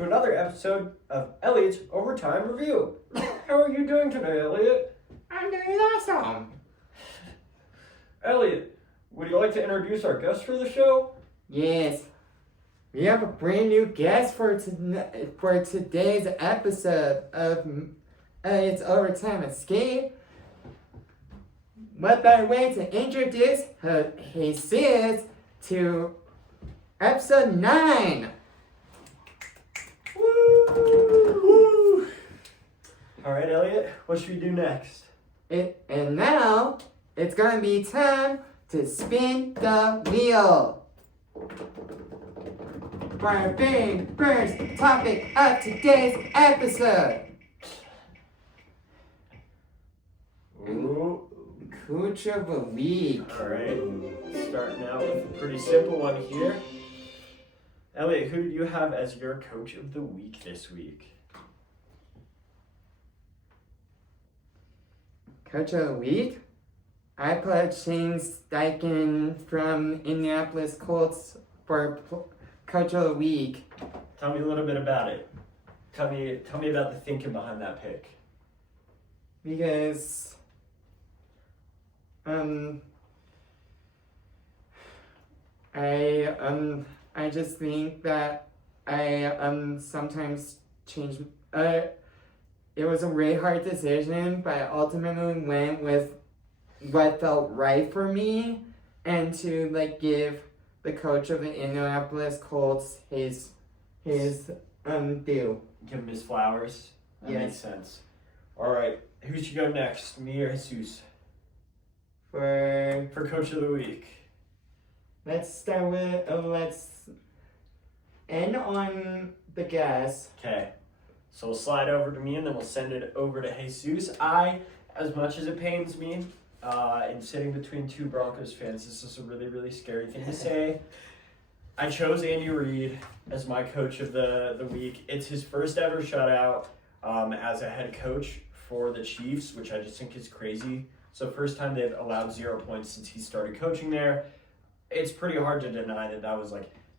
to another episode of Elliot's Overtime Review. How are you doing today, Elliot? I'm doing awesome. Elliot, would you like to introduce our guest for the show? Yes. We have a brand new guest for today's episode of Elliot's Overtime Escape. What better way to introduce Jesus to episode 9? Woo! All right, Elliot, what should we do next? And now, it's gonna be time to spin the wheel. For our very first topic of today's episode. Ooh. Coach of the week. All right, starting out with a pretty simple one here. Elliot, who do you have as your coach of the week this week? Coach of the week? I put Shane Steichen from Indianapolis Colts for Coach of the week. Tell me a little bit about it. Tell me about the thinking behind that pick. Because I just think that I sometimes change. It was a really hard decision, but I ultimately went with what felt right for me, and to give the coach of the Indianapolis Colts his due. Give him his flowers. That Yes. makes sense. All right, who should go next? Me or Jesus? For For coach of the week. let's start with let's end on the guess. Okay, so we'll slide over to me and then we'll send it over to Jesus. As much as it pains me, in sitting between two Broncos fans, this is a really, really scary thing to say. I chose Andy Reid as my coach of the week. It's his first ever shutout as a head coach for the Chiefs, which I just think is crazy. So first time they've allowed 0 points since he started coaching there. It's pretty hard to deny that was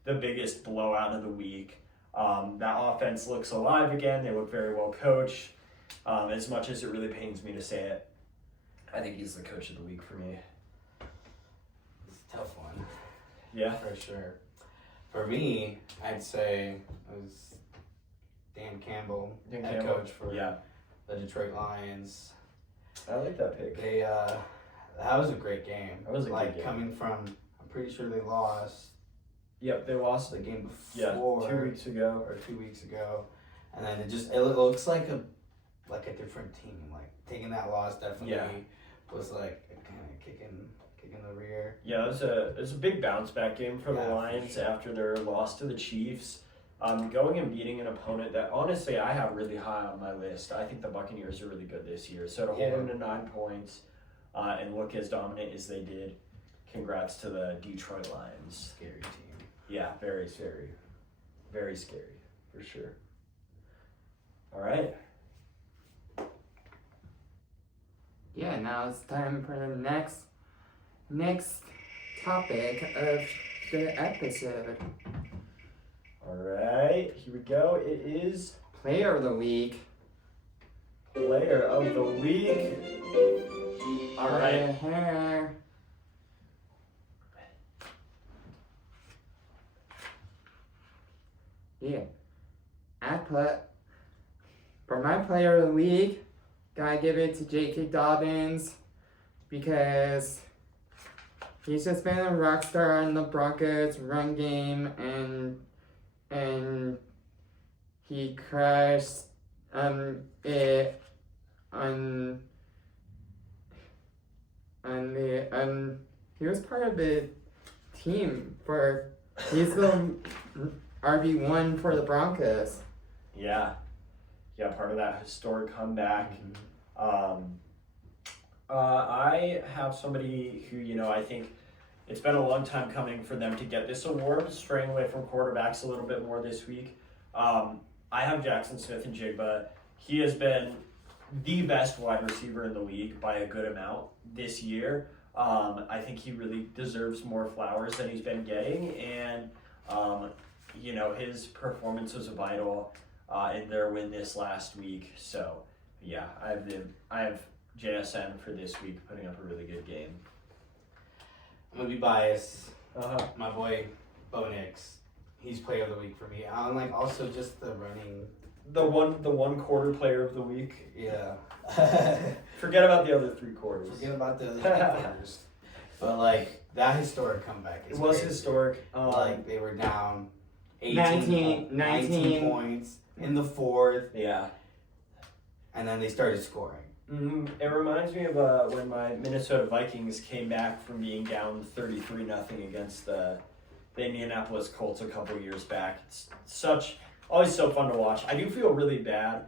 the biggest blowout of the week. That offense looks alive again. They look very well coached. As much as it really pains me to say it, I think he's the coach of the week for me. It's a tough one. Yeah. For sure. For me, I'd say it was Dan Campbell, head coach for the Detroit Lions. I like that pick. That was a great game. That was a good game. Coming from, I'm pretty sure they lost Yep, they lost the game before. 2 weeks ago. Or 2 weeks ago. And then it looks like a different team. Taking that loss definitely was kind of kicking the rear. Yeah, it was a big bounce back game for the Lions after their loss to the Chiefs. Going and beating an opponent that honestly I have really high on my list. I think the Buccaneers are really good this year. So to hold them to 9 points and look as dominant as they did, congrats to the Detroit Lions. Scary team. Yeah, very scary. Very scary, for sure. All right. Yeah, now it's time for the next topic of the episode. All right, here we go. It is Player of the week. Player of the week. All right. Yeah. For my player of the week, gotta give it to J.K. Dobbins because he's just been a rock star in the Broncos run game, and he crushed it on the he was part of the team he's the RB1 for the Broncos. Yeah, part of that historic comeback. I have somebody who, I think it's been a long time coming for them to get this award, straying away from quarterbacks a little bit more this week. I have Jackson Smith-Njigba. He has been the best wide receiver in the league by a good amount this year. I think he really deserves more flowers than he's been getting, and his performance was vital in their win this last week. So, yeah, I have JSN for this week putting up a really good game. I'm gonna be biased. Uh-huh. My boy Bo Nix, he's player of the week for me. I'm like also just the running. The one quarter player of the week. Yeah. Forget about the other 3 quarters. Forget about the other 3 quarters. But like that historic comeback. It was crazy. historic. Like they were down 19 points in the fourth, Yeah. and then they started scoring. It reminds me of when my Minnesota Vikings came back from being down 33-0 against the Indianapolis Colts a couple years back. It's always so fun to watch. I do feel really bad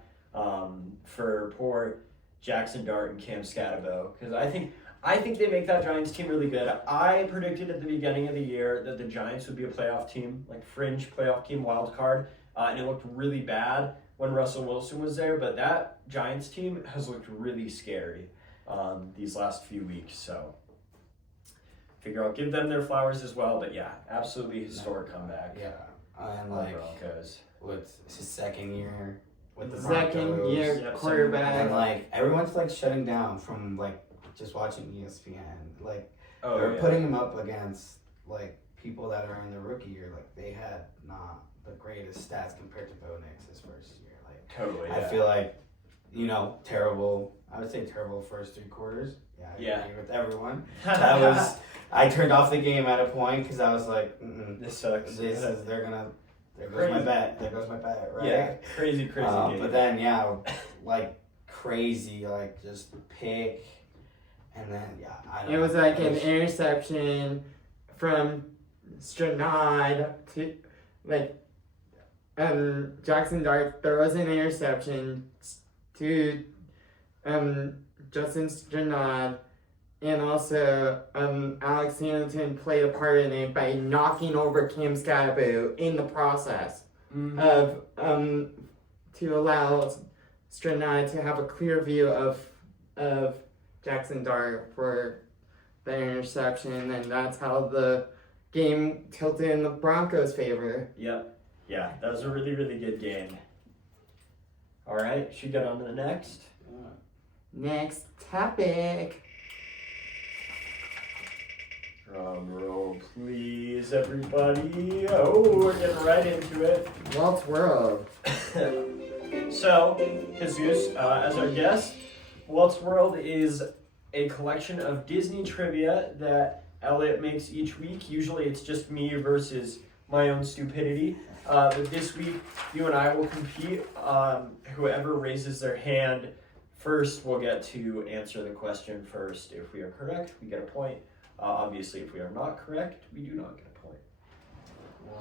for poor Jackson Dart and Cam Scatterbo because I think they make that Giants team really good. I predicted at the beginning of the year that the Giants would be a playoff team, like fringe playoff team, wild card, and it looked really bad when Russell Wilson was there, but that Giants team has looked really scary these last few weeks, so figure I'll give them their flowers as well, but yeah, absolutely historic comeback. Yeah, and by like Broncos. it's his second year with the Second Broncos. year Yep, quarterback. And like everyone's like shutting down from like just watching ESPN. Like they're putting him up against like people that are in the rookie year. Like they had not the greatest stats compared to Bo Nix his first year. Like Totally. I feel like terrible. I would say terrible first 3 quarters. Yeah, I agree with everyone. That was. I turned off the game at a point because I was like, this sucks. There goes Crazy. my bet. There goes my bet. Right. Yeah, crazy game. But then like crazy, like just pick, and then I don't It was know. like an interception from Stranad to Jackson Dart throws an interception to Justin Stranad, and also Alex Hamilton played a part in it by knocking over Cam Scatterbo in the process of to allow Stranad to have a clear view of Jackson Dart for the interception, and that's how the game tilted in the Broncos' favor. Yep. Yeah, that was a really, really good game. All right, should we get on to the next? Next topic. Drum roll, please, everybody. Oh, we're getting right into it. Walt's World. So, Jesus, as our guest, Walt's World is a collection of Disney trivia that Elliot makes each week. Usually it's just me versus my own stupidity. But this week, you and I will compete. Whoever raises their hand first will get to answer the question first. If we are correct, we get a point. Obviously, if we are not correct, we do not get a point.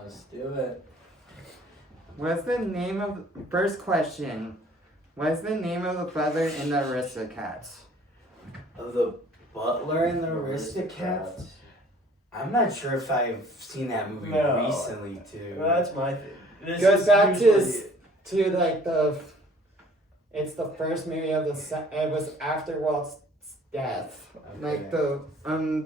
Let's do it. What's the name of first question? What's the name of the butler in the Aristocats? Of the Butler and the Aristocats. I'm not sure if I've seen that movie recently too. Well, that's my thing. This Goes is back usually- to like it's the first movie of it was after Walt's death. Okay.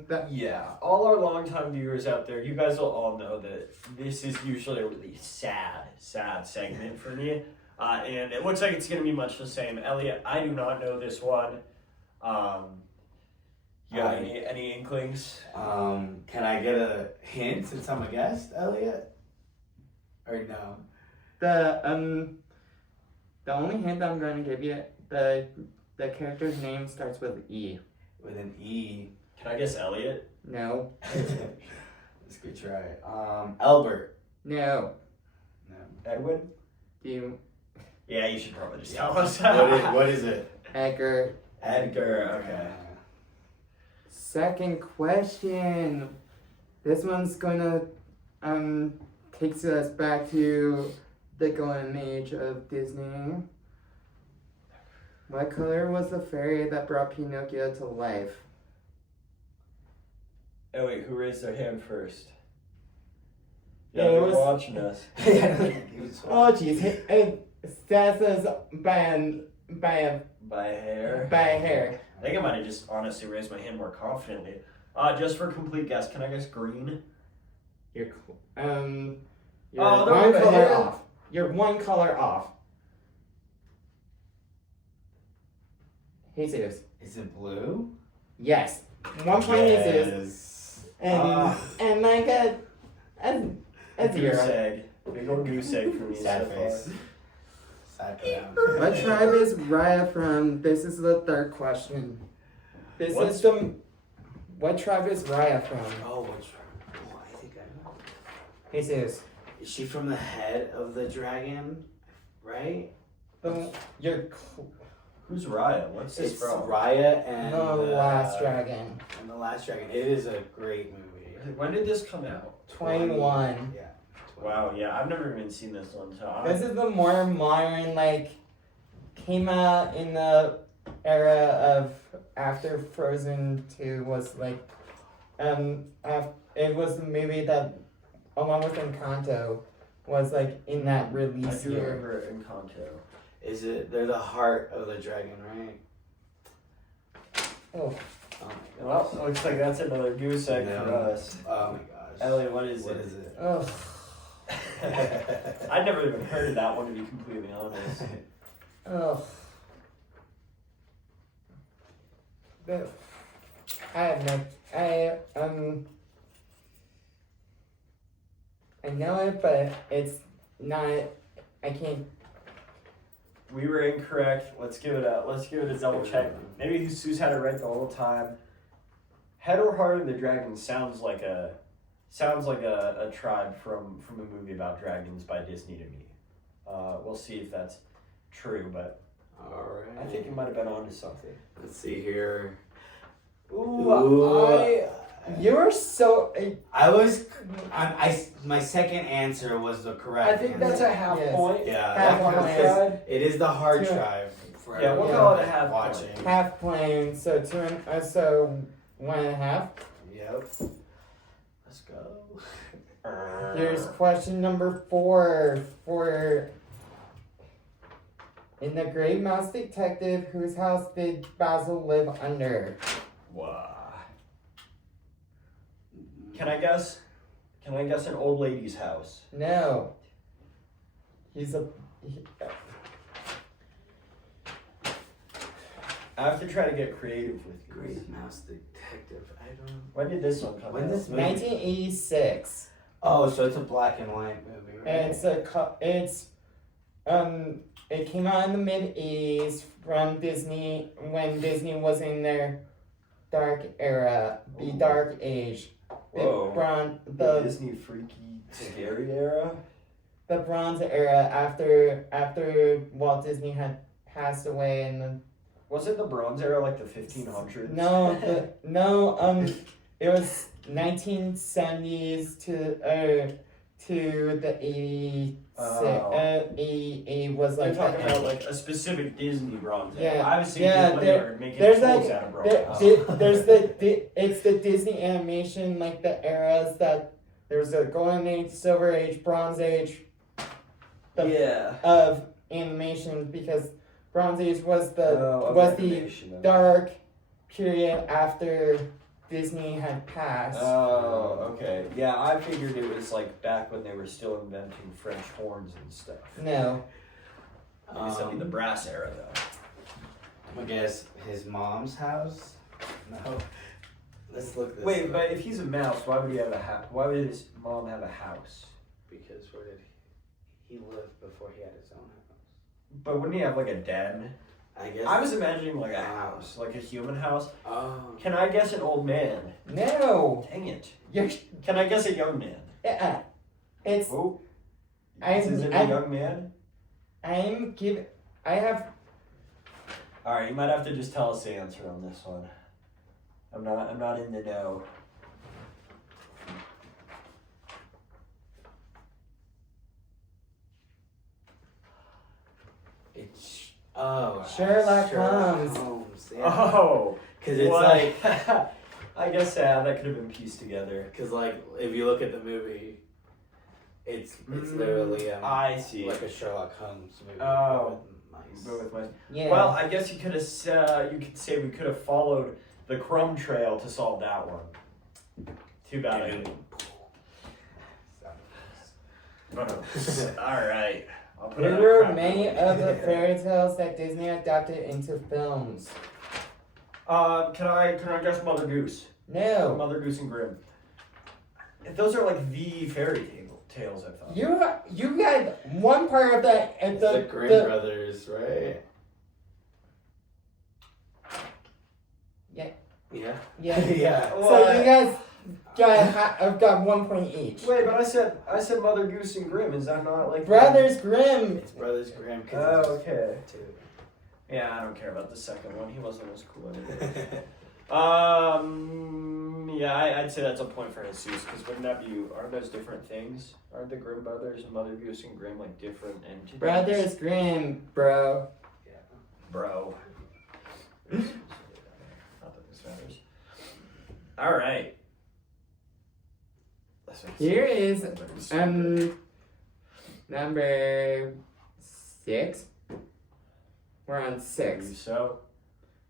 Like Yeah, all our longtime viewers out there, you guys will all know that this is usually a really sad segment for me. And it looks like it's going to be much the same. Elliot, I do not know this one. You got any inklings? Can I get a hint since I'm a guest, Elliot? Or no? the only hint I'm going to give you, the character's name starts with E. With an E. Can I guess Elliot? No. Let's go try. Albert. No. No. Edwin? Do you Yeah, you should probably just tell us. What is it? Edgar? Edgar, okay. Second question. This one's gonna takes us back to the golden age of Disney. What color was the fairy that brought Pinocchio to life? Oh wait, who raised their hand first? Yeah, Yeah, it they're was- watching us. Oh jeez, it says by By hair. hair. I think I might have just honestly raised my hand more confidently. Just for complete guess, can I guess green? You're You're Oh, they're one over color here. off. You're one color off. Jesus. Is it blue? Yes. 1 point Jesus. Yes. And like a Goose zero. egg. Big old goose egg for me Sad so face. far. Sad clown. What tribe is Raya from? This is the third question. What tribe is Raya from? Oh, which one? Oh, I think I know. Jesus. Is she from the head of the dragon? Right? Who's Raya? What's this It's from? Raya and The last dragon. And the Last Dragon. It is a great movie. When did this come out? 21. Yeah. 20. Wow, yeah, I've never even seen this one. So This is the more modern, like, came out in the era of after Frozen 2 was like, it was the movie that, along with Encanto, was like in that I release do year. remember Encanto. Is it? They're the heart of the dragon, right? Oh, Oh my Well, gosh. looks like that's another goose egg No. for us. Oh my gosh. Elliot, what is What it? is it? oh, I'd never even heard of that one, to be completely honest. oh. I have no. I know it, but it's not. I can't. We were incorrect. Let's give it a double check. Maybe Jesus had it right the whole time. Head or Heart of the Dragon sounds like a tribe from a movie about dragons by Disney to me. We'll see if that's true, but Alright. I think you might have been onto something. Let's see here. Ooh, You're so. My second answer was the correct I think that's answer. a half Yes. point. Yeah, half that point. counts. It is the hard Yeah. tribe. For Yeah, we'll everyone call it a half watching. point. Half point, so so 1.5. Yep. Let's go. Here's question number 4 for. In The Great Mouse Detective, whose house did Basil live under? Wow. Can I guess an old lady's house? No. He's a. I have to try to get creative with you. Great Mouse Detective. I don't. When did this one come When out? this movie- 1986. Oh, so it's a black and white movie, right? And it came out in the mid-80s from Disney when Disney was in their dark era, the Ooh. dark age. Whoa. The Disney freaky scary era? the Bronze era after Walt Disney had passed away and the Was it the Bronze era, like the 1500s? it was 1970s to the 80 Oh. 88 was They're like talking the about like a specific Disney Bronze era. Yeah, I was thinking yeah, when there- they were making there's tools like- out of bronze. it's the Disney animation, like the eras that there's a Golden Age, Silver Age, Bronze Age Yeah. of animation, because Bronze Age was Oh, was the dark period after Disney had passed. Oh, okay. Yeah, I figured it was like back when they were still inventing French horns and stuff. No, I guess that'd be the brass era, though. I guess his mom's house. No. Let's look this. Wait, up. but if he's a mouse, why would he have a house? Why would his mom have a house? Because where did he lived before he had his own house? But wouldn't he have like a den? I guess. I was imagining like a house, like a human house. Oh. Can I guess an old man? no, Dang it. you're. Can I guess a young man? It's Oh. I'm- Is it a I'm- young man? I have. Alright, you might have to just tell us the answer on this one. I'm not in the know. It's Sherlock Holmes. Yeah. Oh, Because it's what? like, I guess that could have been pieced together. because like if you look at the movie, it's literally I see. like a Sherlock Holmes movie. Oh. But with mice. But with mice. Yeah. Well, I guess you could have. You could say we could have followed the crumb trail to solve that one. Too bad I didn't. Alright. I'll put There out a were crap many one. of the fairy tales that Disney adapted into films. Can I guess Mother Goose? No. Mother Goose and Grimm. Those are like the fairy tales, I thought. You got one part of that and The Grimm brothers, right? Yeah. Yeah. Yeah. Yeah. So you guys got 1 point each. Wait, but I said Mother Goose and Grimm. Is that not like Brothers Grimm. It's Brothers Grimm. Oh, okay. Yeah, I don't care about the second one. He wasn't as cool anyway. Yeah, I'd say that's a point for Jesus, because wouldn't that be? Aren't those different things? Aren't the Grimm brothers and Mother Goose and Grimm like different entities? Brothers Grimm, bro. Yeah. Bro. Not that this matters. All right. Here is number 6. We're on 6. So,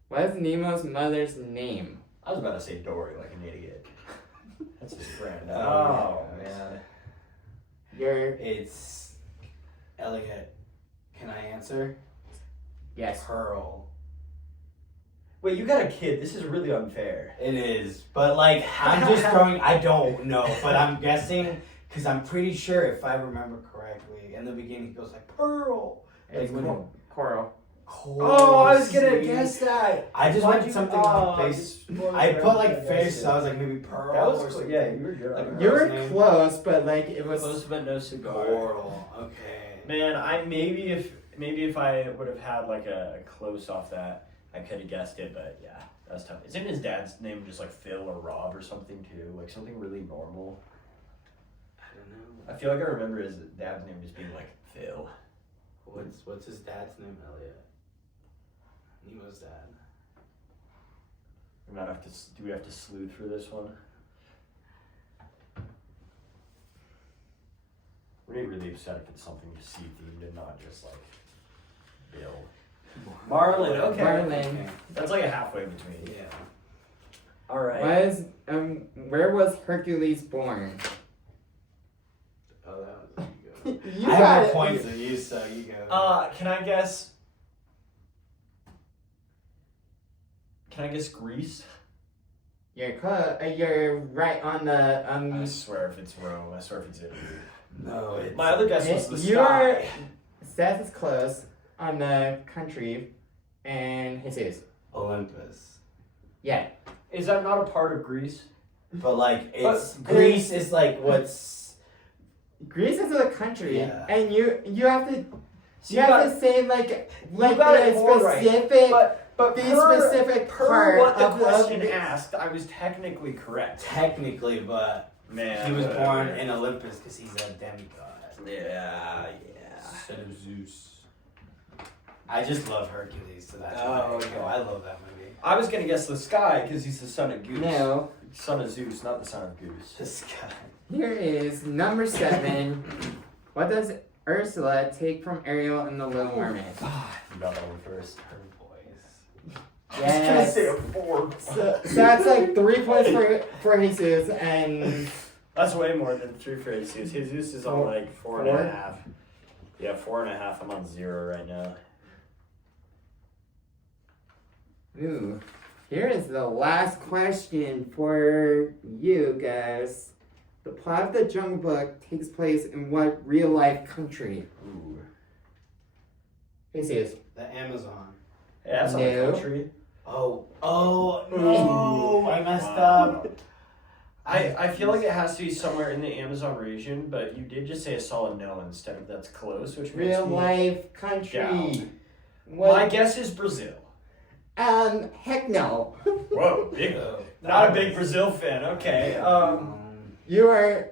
What is Nemo's mother's name? I was about to say Dory like an idiot. That's his friend. Oh, man. It's Elliot. Can I answer? Yes. Pearl. Wait, you got a kid. This is really unfair. It is, but like I'm just throwing. I don't know, but I'm guessing because I'm pretty sure if I remember correctly, in the beginning he goes like Pearl. It's when Coral. Oh, I was gonna guess that. I just Why'd went you- something oh, based. you I put like spoiled fish, it. so I was like maybe Pearl. That was or cool. something. Yeah, you were good. Like on You that. were name? close, but like it was. Close but no cigar. Coral. Okay. Man, I maybe if I would have had like a close off that, I could have guessed it. But yeah, that's tough. Isn't his dad's name just like Phil or Rob or something too? Like something really normal. I don't know. I feel like I remember his dad's name just being like Phil. What's his dad's name? Elliot. Nemo's dad. We might have to. Do we have to sleuth through this one? We're really upset if it's something sea themed and not just like Bill. Marlin. Okay. Marlin. That's like a halfway between. Yeah. All right. Where was Hercules born? Oh, that was you go. You I have got more it. points than you, so you go. Can I guess? Can I guess Greece? You're right on the I swear if it's Rome. I swear if it's Italy. No, it's My other guess was the Your sky. stats is close on the country, and Jesus. Olympus. Yeah. Is that not a part of Greece? But like it's But- Greece is like what's Greece is a country, Yeah. and you have to So you have to say like got it the more right. specific But the per, specific per part what the of question the, asked, I was technically correct. technically, but Man, he was whatever. born in Olympus because he's a demigod. Yeah. Son of Zeus. I just love Hercules, so that's Oh, why okay. I love that movie. I was gonna guess the sky because he's the son of Goose. No. Son of Zeus, not the son of Goose. This guy. Here is number 7. What does Ursula take from Ariel in The Little Mermaid? You got that one first. Her voice. Yes. a 4. So that's like 3 points for Jesus, and That's way more than 3 for Jesus. Jesus is on like 4.5. Yeah, 4.5. I'm on 0 right now. ooh, here is the last question for you guys. The plot of the Jungle Book takes place in what real life country? Ooh. Jesus. The Amazon. Yeah, that's not No. a country. Oh no! I messed up. I feel like it has to be somewhere in the Amazon region, but you did just say a solid no instead of that's close, which makes Real me life country. doubt. What? My guess is Brazil. Heck no. Whoa, big, not a big Brazil fan. Okay. You're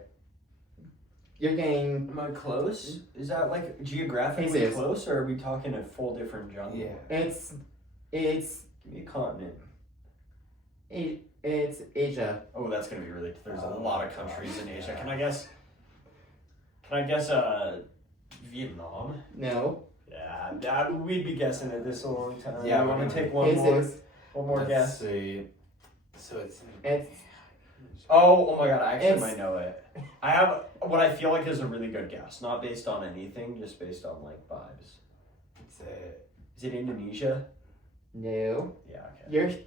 getting Am I close? Is that like geographically Yes. close, or are we talking a full different jungle? Yeah. it's Give me a continent. it's Asia. Oh, that's gonna be really. There's a Oh lot of my countries in gosh, Asia. yeah. Can I guess? Vietnam. No. Yeah, we'd be guessing at this a long time. Yeah, you we're want to gonna- take one more Let's guess? see. So it's It's Oh my god, I actually It's- might know it. I have what I feel like is a really good guess, not based on anything, just based on like vibes. Is it Indonesia? No. Yeah. Okay.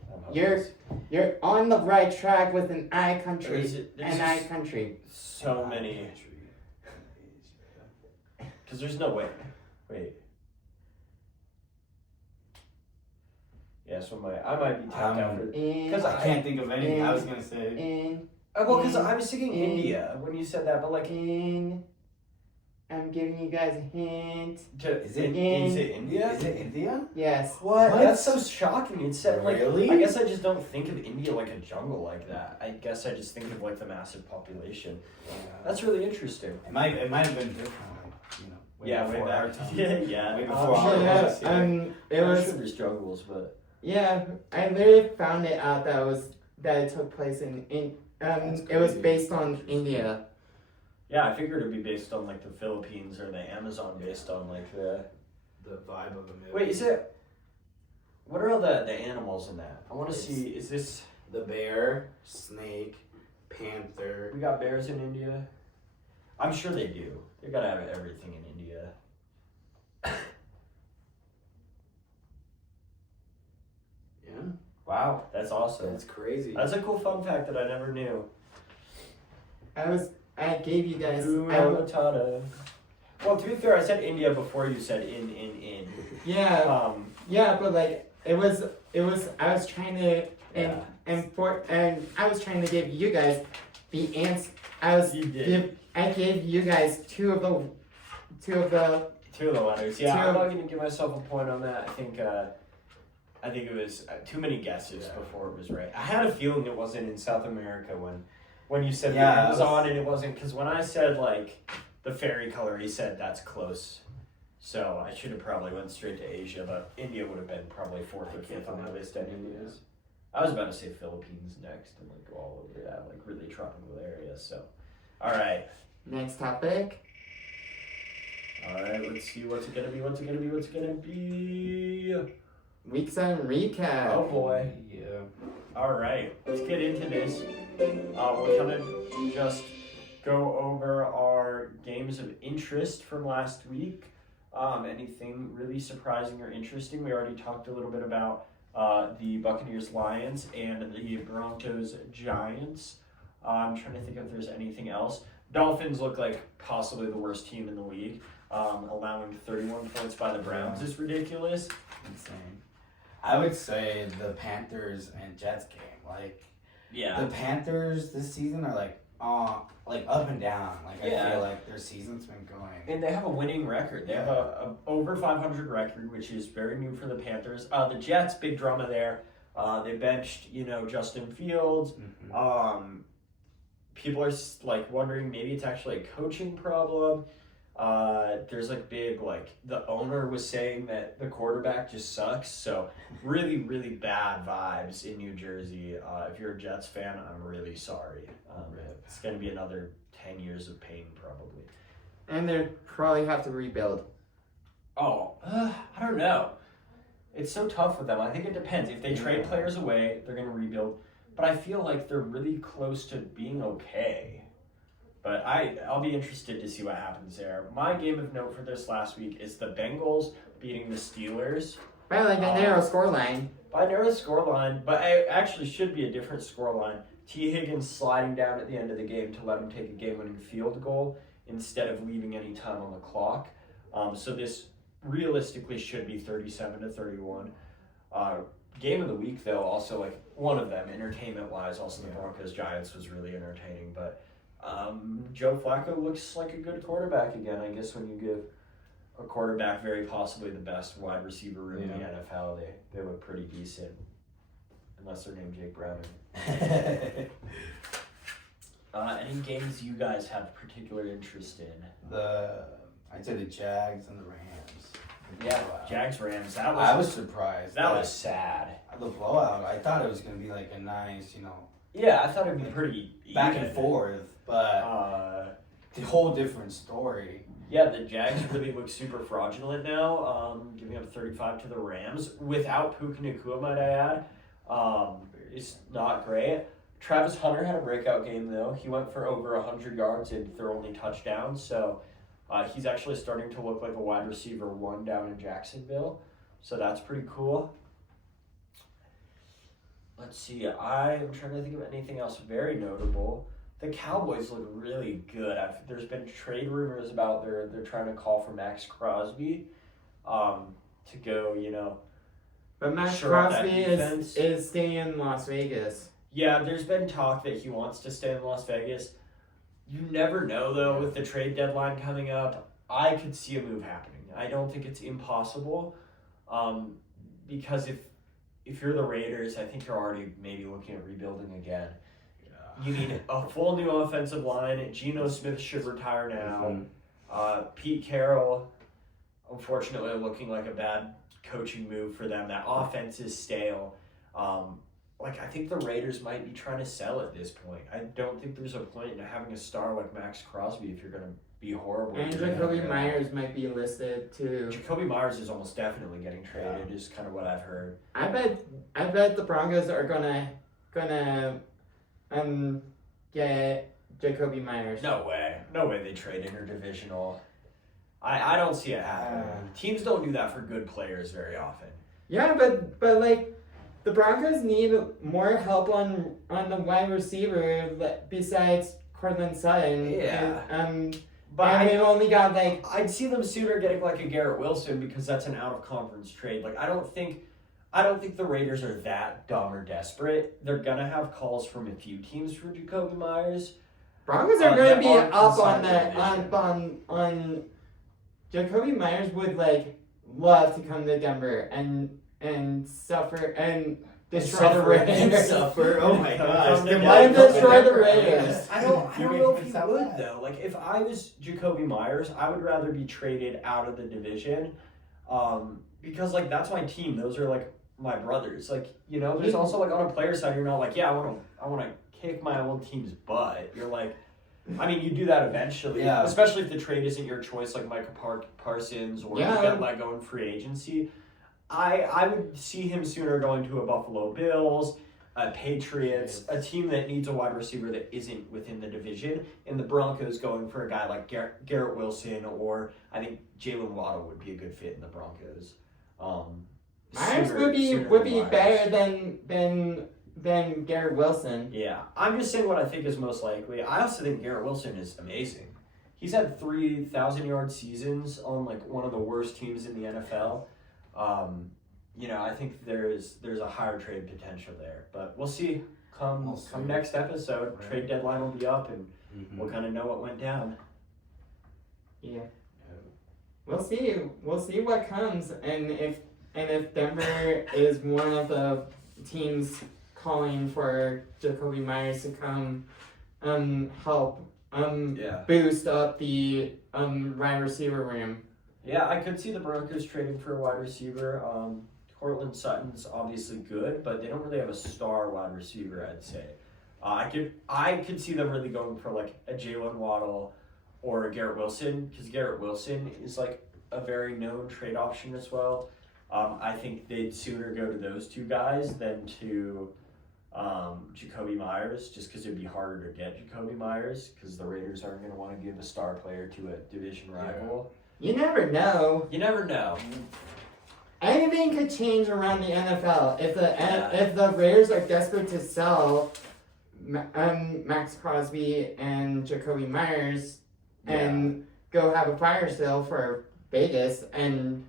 You're on the right track with an I country. An I country. So many. Because there's no way. Wait. Yeah, so I might be tapped out for because I can't think of anything. I was gonna say. Well, because I was thinking India when you said that, but like I'm giving you guys a hint. Is it India? Is it India? Yes. What? That's so shocking. It said like really? I guess I just don't think of India like a jungle like that. I guess I just think of like the massive population. Yeah. That's really interesting. It might have been different, like, you know. Way before our back. time. Yeah. Way before sure, our yeah. times, yeah. It I'm was. sure there's jungles, but Yeah, I literally found it out that it took place in it was based on India. yeah, I figured it'd be based on like the Philippines or the Amazon, based on like the vibe of the movie. Wait, is it? What are all the animals in that? I want to see. Is this? The bear, snake, panther. We got bears in India. I'm sure they do. They gotta have everything in India. Yeah. Wow, that's awesome. That's crazy. That's a cool fun fact that I never knew. I gave you guys. Hakuna Matata. Well, to be fair, I said India before you said in. Yeah. Yeah, but like it was. I was trying to Yeah. and I was trying to give you guys the answer. You did. I gave you guys two of the. Two of the letters. Yeah, I'm Two- not gonna give myself a point on that. I think it was too many guesses before it was right. I had a feeling it wasn't in South America when you said the Amazon, and it wasn't, because when I said like the fairy color, he said that's close. So I should have probably went straight to Asia, but India would have been probably fourth or fifth on my list anyways. I was about to say Philippines next and like go all over that like really tropical areas. So, all right. Next topic. All right, let's see what's it gonna be. Week 7 recap. Oh boy. Yeah. All right, let's get into this. We'll kind of just go over our games of interest from last week. Anything really surprising or interesting? We already talked a little bit about the Buccaneers Lions and the Broncos Giants. I'm trying to think if there's anything else. Dolphins look like possibly the worst team in the league. Allowing 31 points by the Browns is ridiculous. Insane. I would say the Panthers and Jets game. Like, Yeah. the Panthers this season are like up and down. Like, I feel like their season's been going. And they have a winning record. They have a over 500 record, which is very new for the Panthers. The Jets, big drama there. They benched, Justin Fields. Mm-hmm. People are like wondering maybe it's actually a coaching problem. There's like big, like the owner was saying that the quarterback just sucks. So really, really bad vibes in New Jersey. If you're a Jets fan, I'm really sorry. It's going to be another 10 years of pain probably. And they probably have to rebuild. Oh, I don't know. It's so tough with them. I think it depends. If they trade players away, they're going to rebuild. But I feel like they're really close to being okay. But I'll be interested to see what happens there. My game of note for this last week is the Bengals beating the Steelers. By like a narrow scoreline. By a narrow scoreline, but it actually should be a different scoreline. T. Higgins sliding down at the end of the game to let him take a game-winning field goal instead of leaving any time on the clock. So this realistically should be 37-31. Game of the week, though, also like one of them, entertainment-wise, also the Broncos-Giants was really entertaining. But Joe Flacco looks like a good quarterback again. I guess when you give a quarterback very possibly the best wide receiver room in the NFL, they look pretty decent. Unless they're named Jake Browning. Any games you guys have particular interest in? I'd say the Jags and the Rams. Yeah, Jags-Rams. I was surprised. That was sad. The blowout. I thought it was going to be like a nice, Yeah, I thought it'd be pretty back even. and forth, but the whole different story. Yeah, the Jags really look super fraudulent now, giving up 35 to the Rams without Puka Nacua, might I add. It's not great. Travis Hunter had a breakout game, though. He went for over 100 yards and threw only touchdowns, so he's actually starting to look like a wide receiver 1 down in Jacksonville, so that's pretty cool. Let's see, I'm trying to think of anything else very notable. The Cowboys look really good. There's been trade rumors about they're trying to call for Max Crosby to go, But Max shore up that Crosby defense. is staying in Las Vegas. Yeah, there's been talk that he wants to stay in Las Vegas. You never know, though, with the trade deadline coming up. I could see a move happening. I don't think it's impossible, because if you're the Raiders, I think you're already maybe looking at rebuilding again. You need a full new offensive line. Geno Smith should retire now. Pete Carroll, unfortunately, looking like a bad coaching move for them. That offense is stale. I think the Raiders might be trying to sell at this point. I don't think there's a point in having a star like Max Crosby if you're going to be horrible. And Jacoby Myers might be listed too. Jacoby Myers is almost definitely getting traded, is kind of what I've heard. I bet the Broncos are gonna get Jacoby Myers. No way they trade interdivisional. I don't see it happening. Teams don't do that for good players very often. Yeah, but the Broncos need more help on the wide receiver besides Cortland Sutton. Yeah. But they've only got I'd see them sooner getting like a Garrett Wilson because that's an out of conference trade. I don't think the Raiders are that dumb or desperate. They're gonna have calls from a few teams for Jacoby Myers. Broncos are going to be up on Jacoby Myers would love to come to Denver and suffer and destroy the Raiders. Suffer. Oh my gosh. They want to destroy the Raiders. I don't know if he would though. If I was Jacoby Myers, I would rather be traded out of the division, because that's my team. Those are my brothers. There's also on a player side, you're not I want to kick my old team's butt. You're you do that eventually, especially if the trade isn't your choice, like Micah Parsons, or you get let go in free agency. I would see him sooner going to a Buffalo Bills, a Patriots, a team that needs a wide receiver that isn't within the division, and the Broncos going for a guy like Garrett Wilson, or I think Jalen Waddle would be a good fit in the Broncos. Myers would be better than Garrett Wilson. Yeah, I'm just saying what I think is most likely. I also think Garrett Wilson is amazing. He's had 3,000-yard seasons on one of the worst teams in the NFL. I think there's a higher trade potential there, but we'll see. Come next episode, trade deadline will be up, and we'll kind of know what went down. Yeah, we'll see. We'll see what comes, and if Denver is one of the teams calling for Jacoby Myers to come help boost up the wide receiver room. Yeah, I could see the Broncos trading for a wide receiver. Cortland Sutton's obviously good, but they don't really have a star wide receiver, I'd say. I could see them really going for a Jalen Waddle or a Garrett Wilson, because Garrett Wilson is a very known trade option as well. I think they'd sooner go to those two guys than to Jacoby Myers, just because it'd be harder to get Jacoby Myers, because the Raiders aren't going to want to give a star player to a division rival. You never know. Anything could change around the NFL. If the Raiders are desperate to sell Max Crosby and Jacoby Myers and go have a fire sale for Vegas and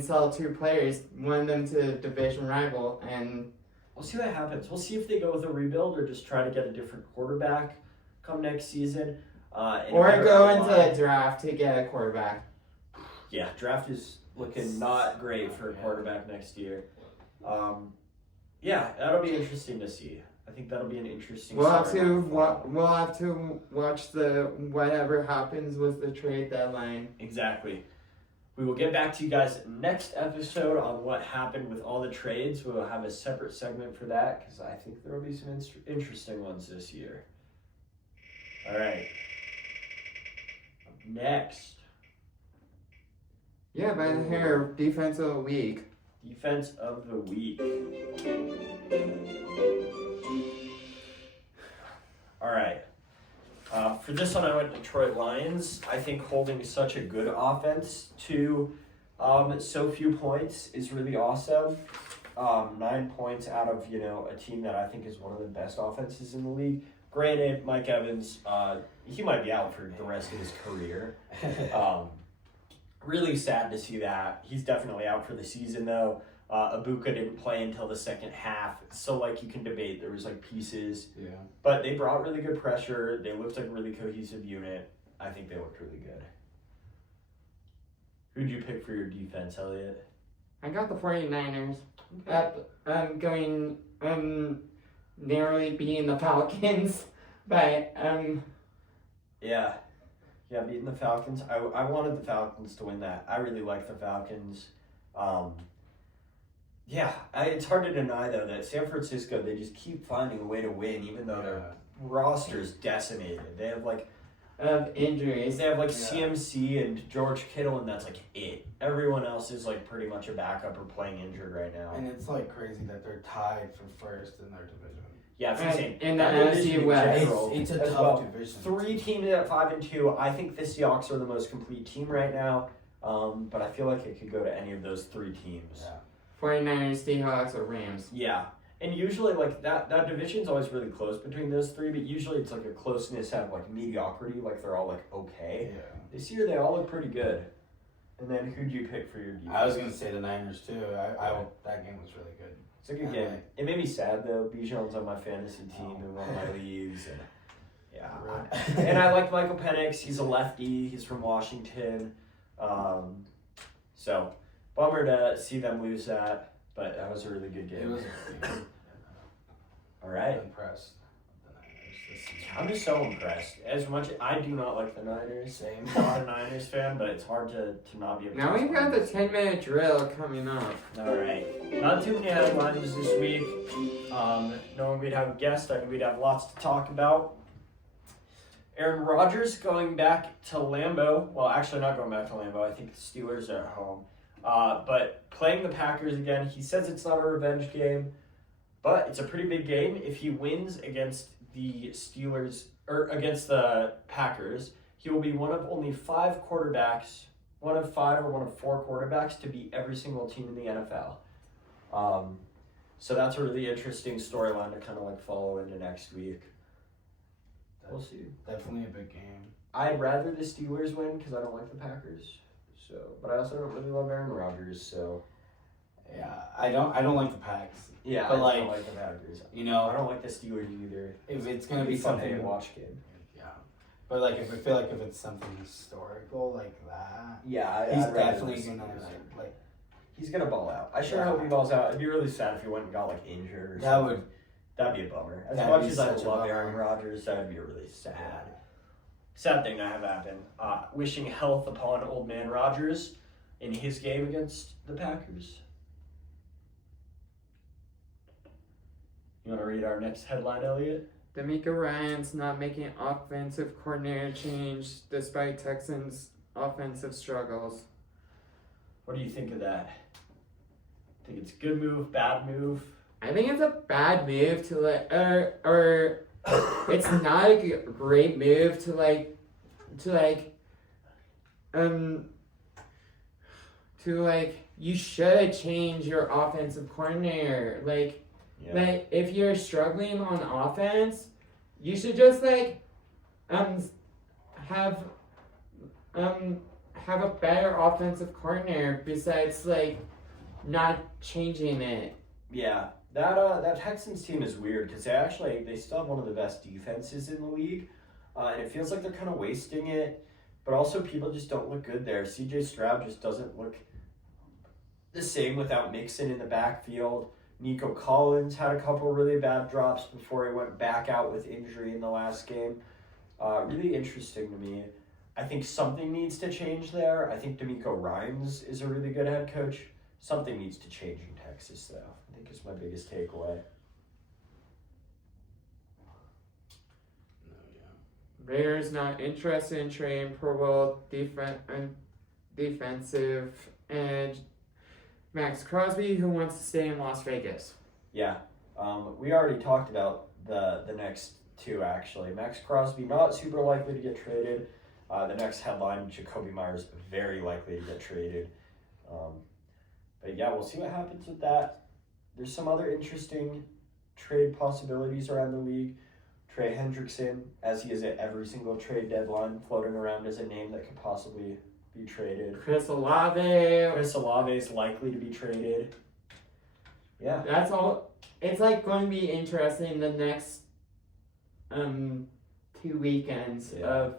sell two players, one of them to a division rival, and we'll see what happens. We'll see if they go with a rebuild or just try to get a different quarterback come next season. Or go into a draft to get a quarterback. Yeah, draft is looking not great for a quarterback next year. That'll be interesting to see. I think that'll be an interesting. We'll have to watch the whatever happens with the trade deadline. Exactly. We will get back to you guys next episode on what happened with all the trades. We'll have a separate segment for that because I think there will be some interesting ones this year. All right. Next. Yeah, but here, defense of the week. Defense of the week. All right. For this one, I went Detroit Lions. I think holding such a good offense to so few points is really awesome. 9 points out of a team that I think is one of the best offenses in the league. Granted, Mike Evans, he might be out for the rest of his career. Really sad to see that. He's definitely out for the season though. Ibuka didn't play until the second half, so you can debate. There was pieces, but they brought really good pressure. They looked like a really cohesive unit. I think they looked really good. Who'd you pick for your defense, Elliot? I got the 49ers. Okay. Going narrowly beating the Falcons, but Yeah, beating the Falcons. I wanted the Falcons to win that. I really like the Falcons. It's hard to deny though that San Francisco, they just keep finding a way to win, even though their roster's decimated. They have injuries. They have CMC and George Kittle, and that's it. Everyone else is pretty much a backup or playing injured right now. And it's crazy that they're tied for first in their division. Yeah, it's insane. In the NFC West, it's a tough division. 3 teams at 5-2. I think the Seahawks are the most complete team right now, but I feel like it could go to any of those 3 teams. Yeah. 49ers, Seahawks, or Rams. Yeah. And usually, that division's always really close between those 3, but usually it's a closeness out of mediocrity, they're all okay. Yeah. This year, they all look pretty good. And then who'd you pick for your defense? I was going to say the Niners, too. That game was really good. It's a good game. It made me sad, though. Bijan's on my fantasy team in one of my leagues. And, and I like Michael Penix. He's a lefty. He's from Washington. So, bummer to see them lose that. But that was a really good game. It was a good game. All right. I'm impressed with the Niners this season. I'm just so impressed. As much I do not like the Niners. Same. I'm not a Niners fan, but it's hard to not be impressed. Now we've got the 10-minute drill coming up. All right. Not too many headlines this week. Knowing we'd have a guest, I knew we'd have lots to talk about. Aaron Rodgers going back to Lambeau. Well, actually not going back to Lambeau. I think the Steelers are at home. But playing the Packers again. He says it's not a revenge game, but it's a pretty big game. If he wins against the Steelers or against the Packers, he will be one of only 5 quarterbacks, one of 5 or one of 4 quarterbacks to beat every single team in the NFL. So that's a really interesting storyline to kind of follow into next week. We'll see. Definitely a big game. I'd rather the Steelers win because I don't like the Packers. So, but I also don't really love Aaron Rodgers. So, yeah, I don't like the Packs. Yeah, but I don't like the Packers. I don't like the Steelers either. If it's gonna be something something to watch game. Yeah, but if I feel if it's something historical like that, yeah, he's I'd rather definitely the gonna Steelers. He's gonna ball out. I sure hope he balls out. It'd be really sad if he went and got injured or something. That'd be a bummer. As much as I love Aaron Rodgers, that would be a really sad thing to have happen. Wishing health upon old man Rodgers in his game against the Packers. You want to read our next headline, Elliot? D'Amico Ryan's not making offensive coordinator change despite Texans' offensive struggles. What do you think of that? Think it's a good move, bad move? I think it's a bad move to or it's not a great move to you should change your offensive coordinator. If you're struggling on offense, you should just have a better offensive coordinator besides not changing it. Yeah. That Texans team is weird because they still have one of the best defenses in the league, and it feels like they're kind of wasting it. But also, people just don't look good there. C.J. Stroud just doesn't look the same without Mixon in the backfield. Nico Collins had a couple really bad drops before he went back out with injury in the last game. Really interesting to me. I think something needs to change there. I think D'Amico Rhymes is a really good head coach. Something needs to change in Texas, though. I think it's my biggest takeaway. Raiders not interested in trading Pro Bowl defensive edge Max Crosby, who wants to stay in Las Vegas. Yeah. We already talked about the next two, actually. Max Crosby, not super likely to get traded. The next headline, Jacoby Myers, very likely to get traded. But yeah, we'll see what happens with that. There's some other interesting trade possibilities around the league. Trey Hendrickson, as he is at every single trade deadline, floating around as a name that could possibly be traded. Chris Olave. Chris Olave is likely to be traded. Yeah. That's all. It's like going to be interesting the next 2 weekends of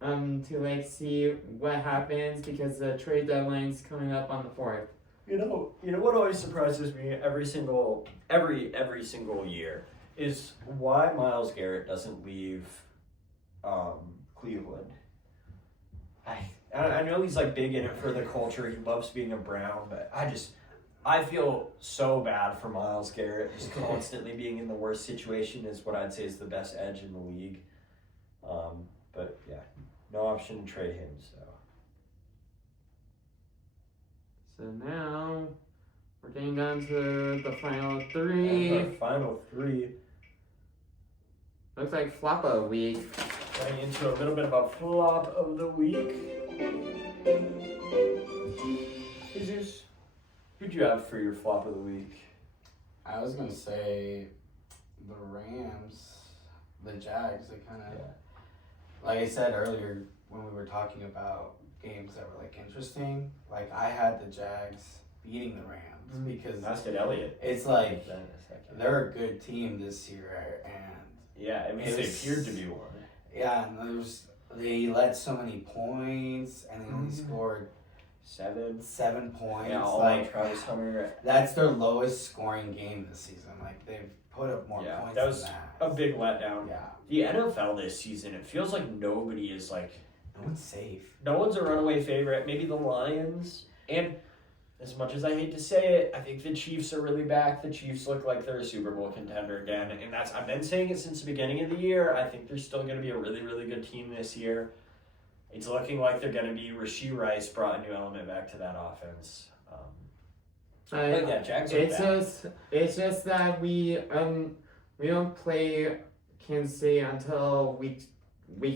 to like see what happens because the trade deadline's coming up on the 4th. You know what always surprises me every single year is why Myles Garrett doesn't leave Cleveland. I know he's like big in it for the culture. He loves being a Brown, but I feel so bad for Myles Garrett. Just constantly being in the worst situation is what I'd say is the best edge in the league. But yeah, no option to trade him. So now we're getting down to the final 3. Final 3. Looks like Floppo week. Getting into a little bit of a flop of the week. Jesus, who'd you have for your flop of the week? I was gonna say the Rams, the Jags. They kind of, like I said earlier when we were talking about games that were like interesting. Like I had the Jags beating the Rams because That's did Elliot. it's like they're a good team this year, and yeah, I mean they appeared to be one. Yeah, and they let so many points, and they only scored 7 points. Yeah, all like on Travis Hunter. that's their lowest scoring game this season. Like they've put up more points. That was than that. a big letdown. Yeah, The NFL this season, it feels like nobody is like. no one's safe. No one's a runaway favorite. Maybe the Lions. And as much as I hate to say it, I think the Chiefs are really back. The Chiefs look like they're a Super Bowl contender again. And I've been saying it since the beginning of the year. I think they're still going to be a really, really good team this year. It's looking like they're going to be Rashee Rice brought a new element back to that offense. But yeah, Jags are back. It's just that we don't play Kansas City until week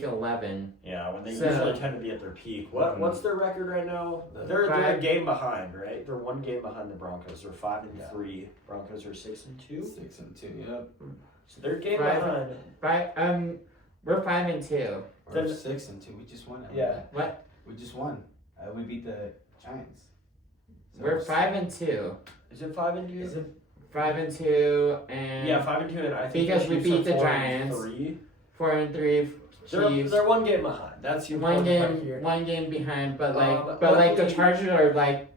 11. Yeah, when they usually tend to be at their peak. What's their record right now? They're a game behind, right? They're one game behind the Broncos. They're 5-3. Broncos are 6-2. 6-2. Yep. So they're a game behind. We're 5-2. We're 6-2. We just won. Yeah. What? We just won. We beat the Giants. So We're 5-2. Is it 5-2? Is it 5-2 and yeah, 5-2, and I think because we beat the 4-3. Giants. 4-3. They're one game behind. That's the one game behind, but the Chargers are like.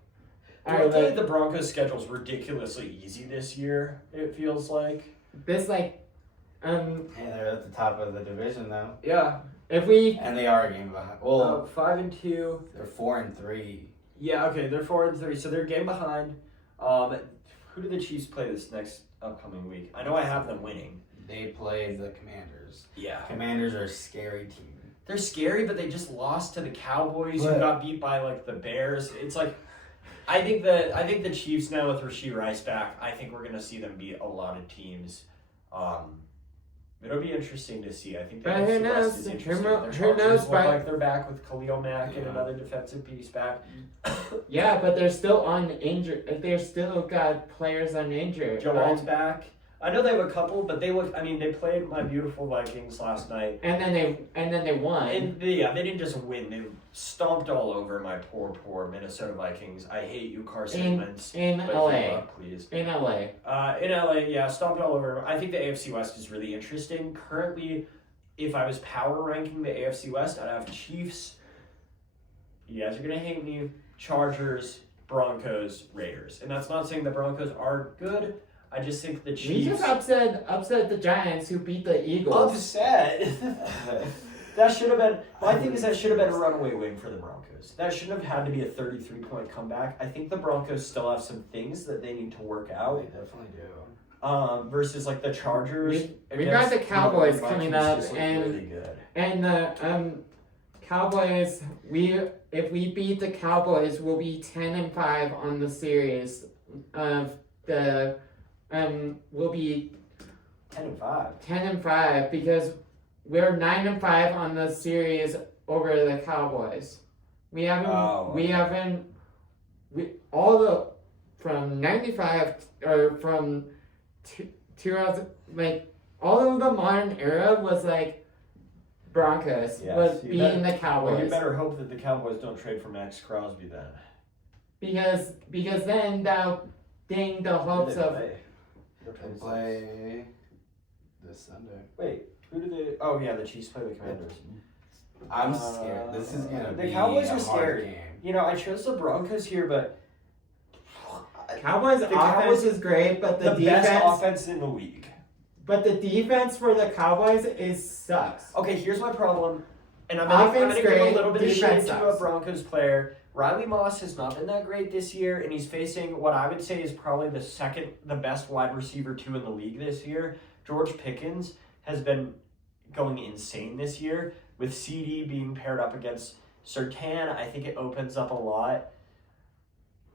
The Broncos' schedule's ridiculously easy this year. It feels like this like. Hey, they're at the top of the division though. Yeah. And they are a game behind. Well, 5-2. They're 4-3. Yeah. Okay. They're 4-3, so they're a game behind. Who do the Chiefs play this next upcoming week? I know I have them winning. They play the Commanders. Yeah. Commanders are a scary team. They're scary, but they just lost to the Cowboys, who got beat by like the Bears. It's like, I think the Chiefs now with Rashee Rice back, I think we're gonna see them beat a lot of teams. It'll be interesting to see. I think the who NFC knows? West is interesting. Who knows? Look like they're back with Khalil Mack and another defensive piece back. Yeah, but they're still on injured. They're still got players on injured. Joe Alt's back. I know they have a couple, but they look. I mean, they played my beautiful Vikings last night, and then they won. And they didn't just win; they stomped all over my poor Minnesota Vikings. I hate you, Carson Wentz. In LA, please. In LA. In LA, yeah, stomped all over. I think the AFC West is really interesting. Currently, if I was power ranking the AFC West, I'd have Chiefs. You guys are gonna hate me. Chargers, Broncos, Raiders, and that's not saying the Broncos are good. I just think the Chiefs. We just upset the Giants who beat the Eagles. Upset. That should have been. My thing is that should have been a runaway win for the Broncos. That shouldn't have had to be a 33-point comeback. I think the Broncos still have some things that they need to work out. They definitely do. Versus like the Chargers. We got the Cowboys coming up, really good. And the Cowboys. If we beat the Cowboys, we'll be 10-5 on the series of the will be 10-5. 10-5 because we're 9-5 on the series over the Cowboys. We from 95 or from 2000, like all of the modern era was like Broncos was beating the Cowboys. Well, you better hope that the Cowboys don't trade for Max Crosby then. Because then that'll ding the hopes of. They play this Sunday. Wait, who do they? Oh yeah, the Chiefs play the Commanders. I'm scared. This is gonna be the Cowboys are a hard scary. game. You know, I chose the Broncos here, but Cowboys offense is great, but the defense, best offense in the league. But the defense for the Cowboys sucks. Okay, here's my problem, and I'm gonna give a little bit of shit to a Broncos player. Riley Moss has not been that great this year, and he's facing what I would say is probably the best wide receiver 2 in the league this year. George Pickens has been going insane this year, with CD being paired up against Surtain. I think it opens up a lot.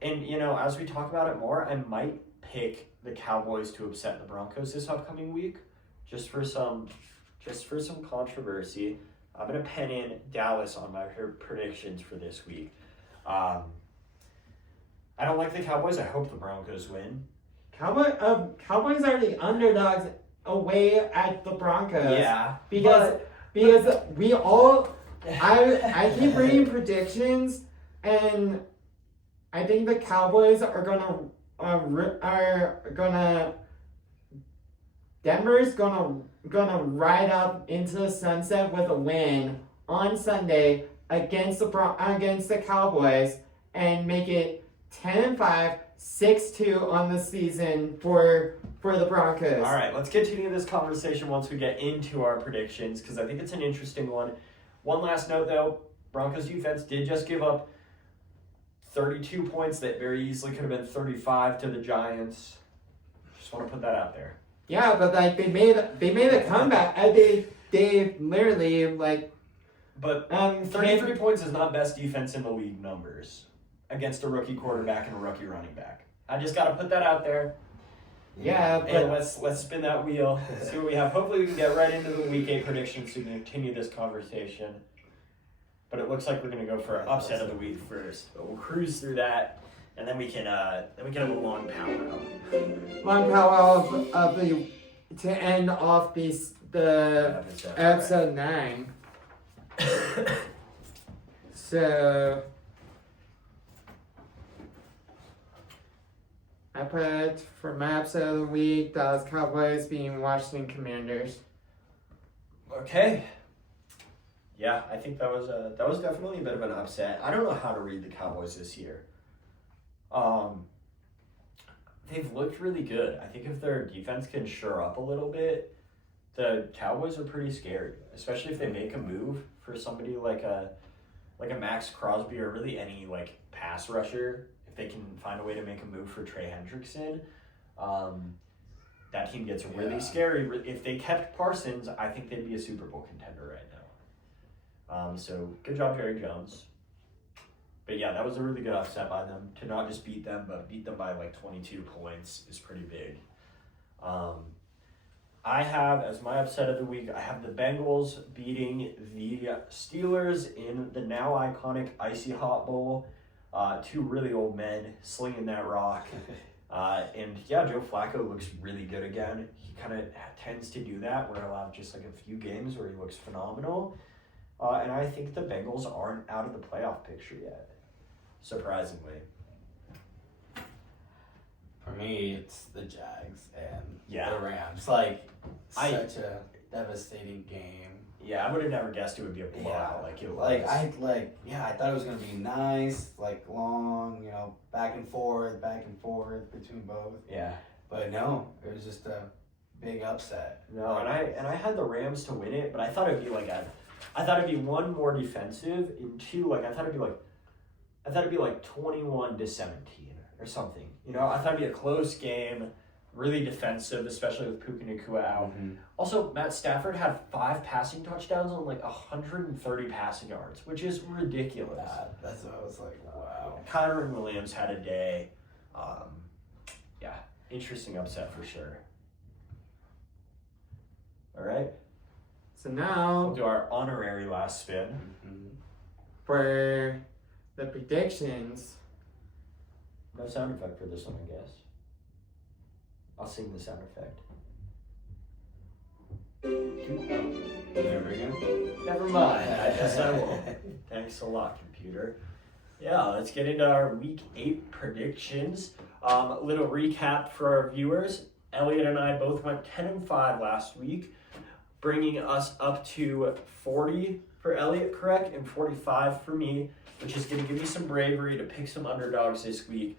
And, you know, as we talk about it more, I might pick the Cowboys to upset the Broncos this upcoming week, just for some controversy. I'm going to pen in Dallas on my predictions for this week. I don't like the Cowboys. I hope the Broncos win. Cowboys are the underdogs away at the Broncos. Yeah. Because we all, I keep reading predictions, and I think the Cowboys are gonna Denver's gonna ride up into the sunset with a win on Sunday against the Cowboys and make it 10-5, 6-2 on the season for the Broncos. All right, let's continue this conversation once we get into our predictions, because I think it's an interesting one. One last note, though. Broncos defense did just give up 32 points that very easily could have been 35 to the Giants. Just want to put that out there. Yeah, but like they made a comeback. They literally like. But 33 points is not best defense in the league numbers against a rookie quarterback and a rookie running back. I just got to put that out there. Yeah, but and let's spin that wheel. See what we have. Hopefully we can get right into the week 8 predictions to continue this conversation. But it looks like we're gonna go for upset of the week first. But we'll cruise through that, and then we can have a long powwow. Long powwow of the to end off the episode 9. So I put for my episode of the week, Dallas Cowboys beating Washington Commanders. Okay. Yeah, I think that was definitely a bit of an upset. I don't know how to read the Cowboys this year. They've looked really good. I think if their defense can shore up a little bit, the Cowboys are pretty scary, especially if they make a move for somebody like a Max Crosby or really any like pass rusher. If they can find a way to make a move for Trey Hendrickson, that team gets really scary. If they kept Parsons, I think they'd be a Super Bowl contender right now. So good job, Jerry Jones. But yeah, that was a really good upset by them. To not just beat them, but beat them by like 22 points is pretty big. I have, as my upset of the week, I have the Bengals beating the Steelers in the now iconic Icy Hot Bowl. 2 really old men slinging that rock. And yeah, Joe Flacco looks really good again. He kind of tends to do that where he'll have just like a few games where he looks phenomenal. And I think the Bengals aren't out of the playoff picture yet, surprisingly. For me, it's the Jags and Yeah. the Rams. Like, such a devastating game. Yeah, I would have never guessed it would be a blowout like it was. I thought it was gonna be nice, like long, back and forth between both. Yeah. But no, it was just a big upset. No, and I had the Rams to win it, but I thought it'd be one more defensive, and 2 I thought it'd be like 21-17 or something. I thought it'd be a close game, really defensive, especially with Puka Nacua out. Mm-hmm. Also, Matt Stafford had 5 passing touchdowns on like 130 passing yards, which is ridiculous. That's what I was like, wow. Kyron Williams had a day. interesting upset for sure. All right. So now We'll do our honorary last spin. for the predictions. No sound effect for this one, I guess. I'll sing the sound effect. Never again. Never mind. I guess I will. Thanks a lot, computer. Yeah, let's get into our week 8 predictions. A little recap for our viewers. Elliot and I both went 10-5 last week, bringing us up to 40 for Elliot, correct, and 45 for me, which is going to give me some bravery to pick some underdogs this week.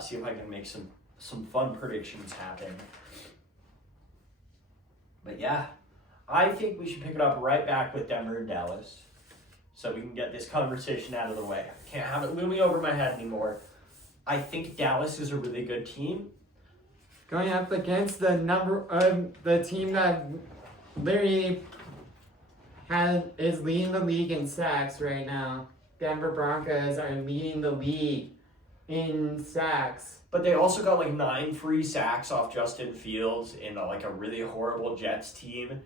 See if I can make some fun predictions happen. But yeah, I think we should pick it up right back with Denver and Dallas, so we can get this conversation out of the way. I can't have it looming over my head anymore. I think Dallas is a really good team. Going up against the team that literally is leading the league in sacks right now. Denver Broncos are leading the league in sacks. But they also got like 9 free sacks off Justin Fields in like a really horrible Jets team.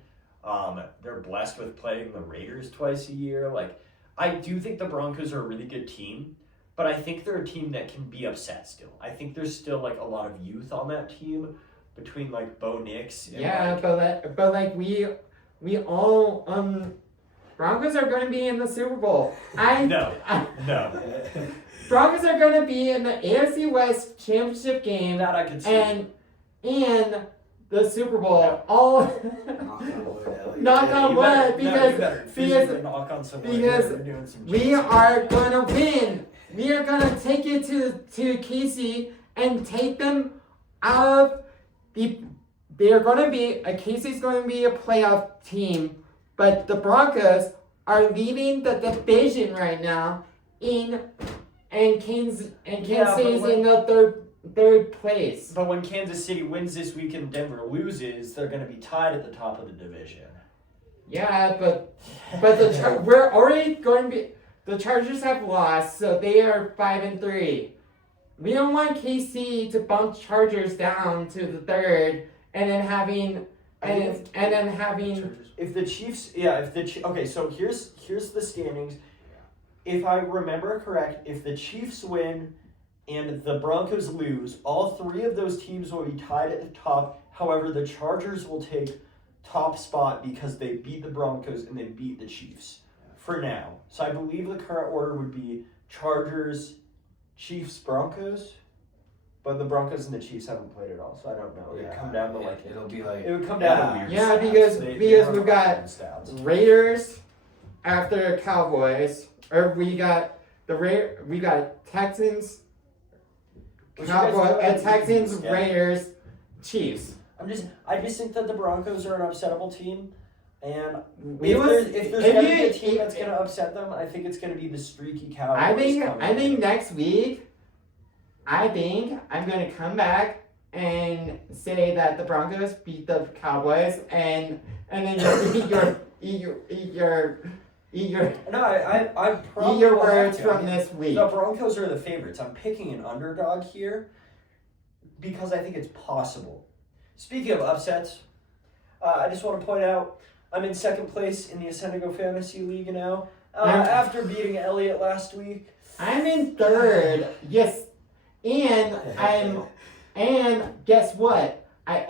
They're blessed with playing the Raiders twice a year. Like, I do think the Broncos are a really good team, but I think they're a team that can be upset still. I think there's still like a lot of youth on that team between like Bo Nix and we all Broncos are going to be in the Super Bowl. No. Broncos are going to be in the AFC West championship game. That I can see. And the Super Bowl. No. All knock Yeah, on you wood, better- because you better physically knock on some wood. because You're doing some we jinxing. are going to win. We are going to take it to KC and take them out of the. They are going to be KC's going to be a playoff team, but the Broncos are leading the division right now and Kansas City's in the third place. But when Kansas City wins this week and Denver loses, they're going to be tied at the top of the division. Yeah, but we're already going to be. The Chargers have lost, so they are 5-3. We don't want KC to bump Chargers down to the third, and then having If the Chiefs, okay, so here's the standings. If I remember correct, if the Chiefs win and the Broncos lose, all 3 of those teams will be tied at the top. However, the Chargers will take top spot because they beat the Broncos and they beat the Chiefs for now. So I believe the current order would be Chargers, Chiefs, Broncos. But the Broncos and the Chiefs haven't played at all, so I don't know. It would come down to like it'll be like it would come down to weird. Yeah, stats. because They we've got run stats. Raiders after Cowboys, or we got Texans, Which you guys Cowboys, know how Texans, to do, yeah. Raiders, Chiefs. I just think that the Broncos are an upsettable team, and We if was- there's if gonna you- be a team if- that's gonna upset them, I think it's gonna be the streaky Cowboys. I think next week, I'm gonna come back and say that the Broncos beat the Cowboys, and then you eat your No, I probably eat your will have words to. from this week. The Broncos are the favorites. I'm picking an underdog here because I think it's possible. Speaking of upsets, I just want to point out I'm in second place in the Ascendigo Fantasy League now. After beating Elliot last week. I'm in third. Yes, and guess what? I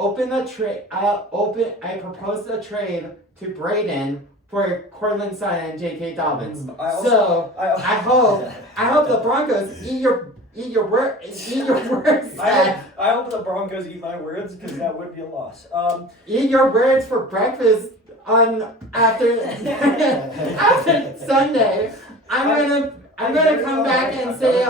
proposed a trade to Braden for Cortland Sutton and J.K. Dobbins. I hope the Broncos eat your words. I hope the Broncos eat my words because that would be a loss. Eat your words for breakfast after Sunday. I'm gonna come back and say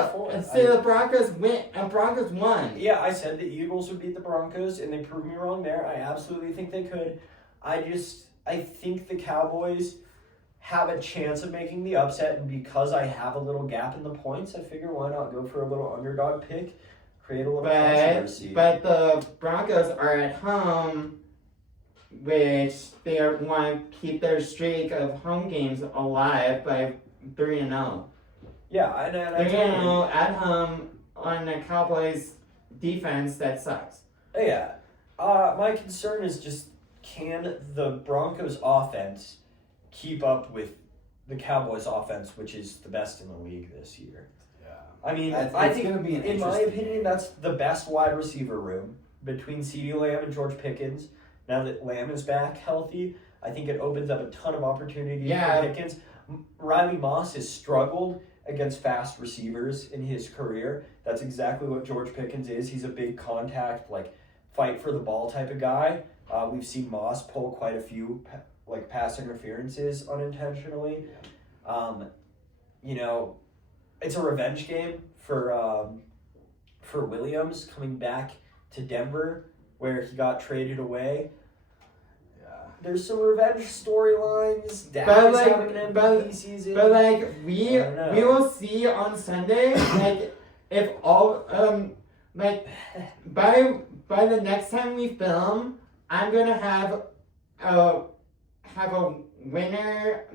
the Broncos win and Broncos won. Yeah, I said the Eagles would beat the Broncos, and they proved me wrong there. I absolutely think they could. I think the Cowboys have a chance of making the upset, and because I have a little gap in the points, I figure why not go for a little underdog pick, create a little controversy. But the Broncos are at home, which they want to keep their streak of home games alive by 3-0. Yeah, I 3-0 at home on the Cowboys defense that sucks. Yeah. My concern is just, can the Broncos offense keep up with the Cowboys offense, which is the best in the league this year? Yeah. I mean, I think gonna be an in my interesting opinion, game. that's the best wide receiver room between CeeDee Lamb and George Pickens. Now that Lamb is back healthy, I think it opens up a ton of opportunity for Pickens. Riley Moss has struggled against fast receivers in his career. That's exactly what George Pickens is. He's a big contact, like fight for the ball type of guy. We've seen Moss pull quite a few pass interferences unintentionally. You know, it's a revenge game for Williams coming back to Denver, where he got traded away. There's some revenge storylines. Dak is having an MVP season. But like we will see on Sunday, like if all like by the next time we film, I'm gonna have a winner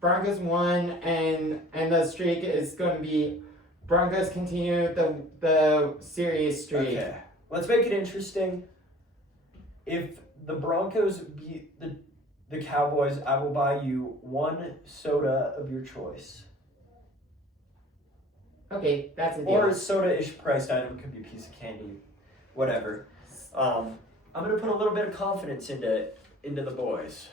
Broncos won, and the streak is gonna be Broncos continue the series streak. Okay, let's make it interesting. If the Broncos beat the Cowboys, I will buy you one soda of your choice. Okay, that's a deal. Or a soda-ish priced item, could be a piece of candy, whatever. I'm gonna put a little bit of confidence into the boys,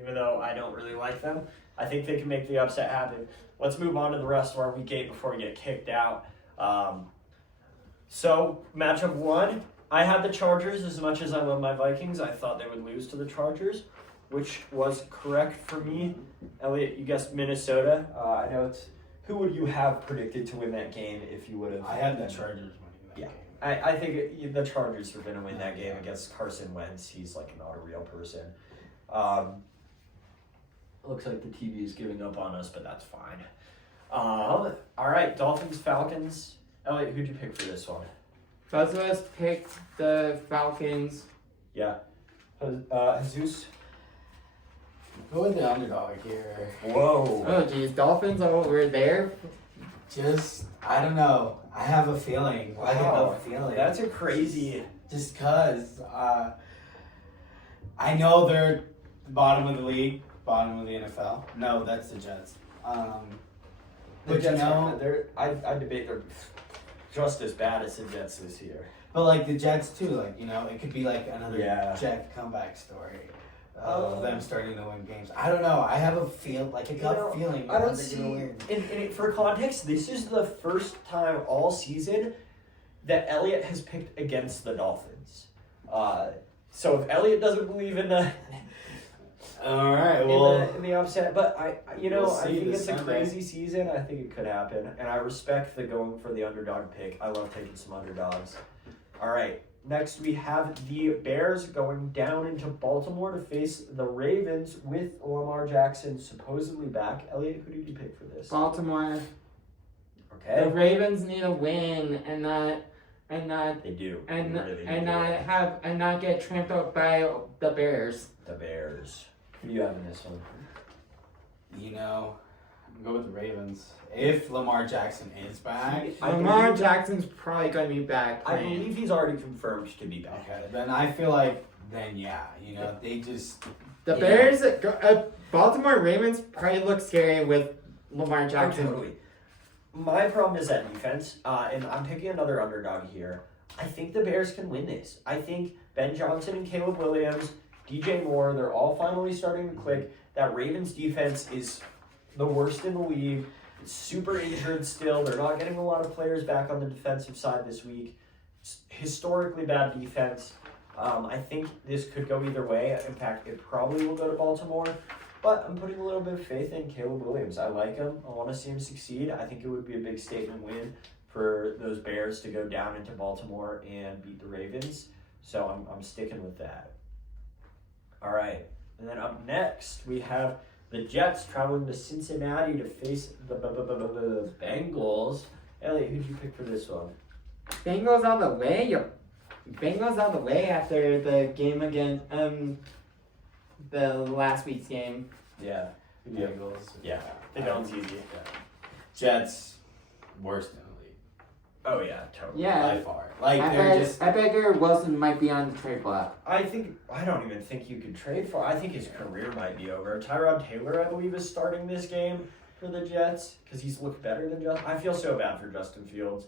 even though I don't really like them. I think they can make the upset happen. Let's move on to the rest of our week 8 before we get kicked out. So matchup 1. I had the Chargers. As much as I love my Vikings, I thought they would lose to the Chargers, which was correct for me. Elliot, you guessed Minnesota. I know it's... Who would you have predicted to win that game if you would have... I had the Chargers winning that game. I think the Chargers are going to win that game against Carson Wentz. He's like not a real person. Looks like the TV is giving up on us, but that's fine. All right, Dolphins, Falcons. Elliot, who'd you pick for this one? Both of us picked the Falcons. Yeah. Jesus? Go with the underdog here. Whoa. Oh, geez. Dolphins over there. Just, I don't know. I have a feeling. Wow. I have a feeling. That's a crazy... Just because I know they're bottom of the league, bottom of the NFL. No, that's the Jets. The Jets I debate they're just as bad as the Jets this year. But like the Jets too, like, you know, it could be like another Jet comeback story of them starting to win games. I don't know. I have a gut feeling. I don't see. And for context, this is the first time all season that Elliot has picked against the Dolphins. So if Elliot doesn't believe in the all right, well, in the upset, but I think it's Sunday. a crazy season. I think it could happen, and I respect the going for the underdog pick. I love taking some underdogs. All right, next we have the Bears going down into Baltimore to face the Ravens with Lamar Jackson supposedly back. Elliot, who did you pick for this? Baltimore. Okay. The Ravens need a win and not They do. and They really and do. not get trampled by the Bears. The Bears. Who do you have in this one? you know, go with the Ravens. If Lamar Jackson is back. Lamar Jackson's probably going to be back. I believe he's already confirmed to be back. Okay, then I feel like, you know, they just... The Bears, Baltimore Ravens probably look scary with Lamar Jackson. Totally. My problem is that defense, and I'm picking another underdog here. I think the Bears can win this. I think Ben Johnson and Caleb Williams, DJ Moore, they're all finally starting to click. That Ravens defense is the worst in the league. It's super injured still. They're not getting a lot of players back on the defensive side this week. It's historically bad defense. I think this could go either way. In fact, it probably will go to Baltimore. But I'm putting a little bit of faith in Caleb Williams. I like him. I want to see him succeed. I think it would be a big statement win for those Bears to go down into Baltimore and beat the Ravens. So I'm sticking with that. All right. And then up next, we have the Jets traveling to Cincinnati to face the Bengals. Elliot, who did you pick for this one? Bengals out of the way. Bengals out of the way after the game against the last week's game. Yeah. Bengals. Yeah. They don't easy. Jets, worst in the league. Oh yeah, totally. Yeah. by far. Like I they're bet, just I bet Garrett Wilson might be on the trade block. I don't even think you could trade for. I think his career might be over. Tyrod Taylor, I believe, is starting this game for the Jets because he's looked better than Justin. I feel so bad for Justin Fields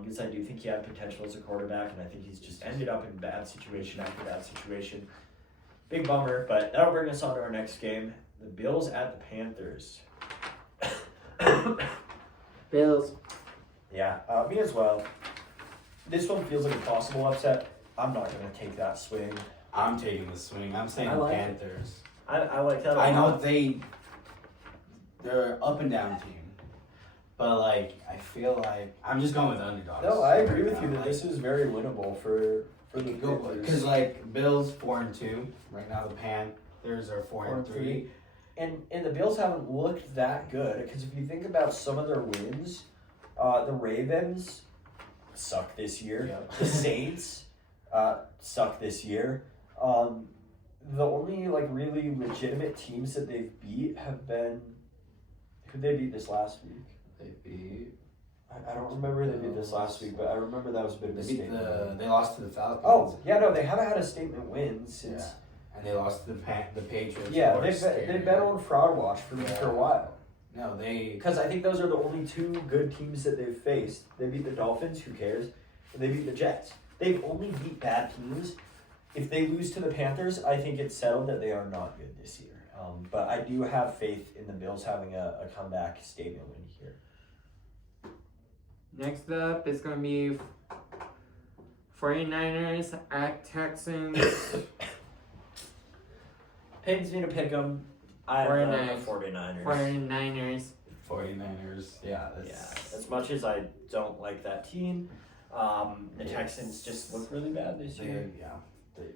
because I do think he had potential as a quarterback, and I think he's just ended up in bad situation after bad situation. Big bummer, but that'll bring us on to our next game: the Bills at the Panthers. Bills. Yeah, me as well. This one feels like a possible upset. I'm not going to take that swing. I'm taking the swing. I'm saying I like Panthers. I like that a I know lot. they're up and down team, but like I feel like I'm just going with underdogs. No, I agree with right you now. that this is very winnable for the because Panthers. like Bills 4-2 right now. The Panthers are 4-3. And the Bills haven't looked that good because if you think about some of their wins, the Ravens suck this year. Yep. The Saints suck this year. The only like really legitimate teams that they've beat have been who they beat this last week. They beat. I don't remember who they beat this last week, but I remember that was a bit of a They beat statement. They lost to the Falcons. Oh yeah, no, they haven't had a statement win since. Yeah. And they lost to the Patriots. Yeah, who are they've scary. been on fraud watch for a while. No, they. Because I think those are the only two good teams that they've faced. They beat the Dolphins, who cares? And they beat the Jets. They've only beat bad teams. If they lose to the Panthers, I think it's settled that they are not good this year. But I do have faith in the Bills having a comeback statement win here. Next up is going to be 49ers at Texans. Pains me to pick them. I have the 49ers. 49ers. Yeah. As much as I don't like that team, the Texans just look really bad this year.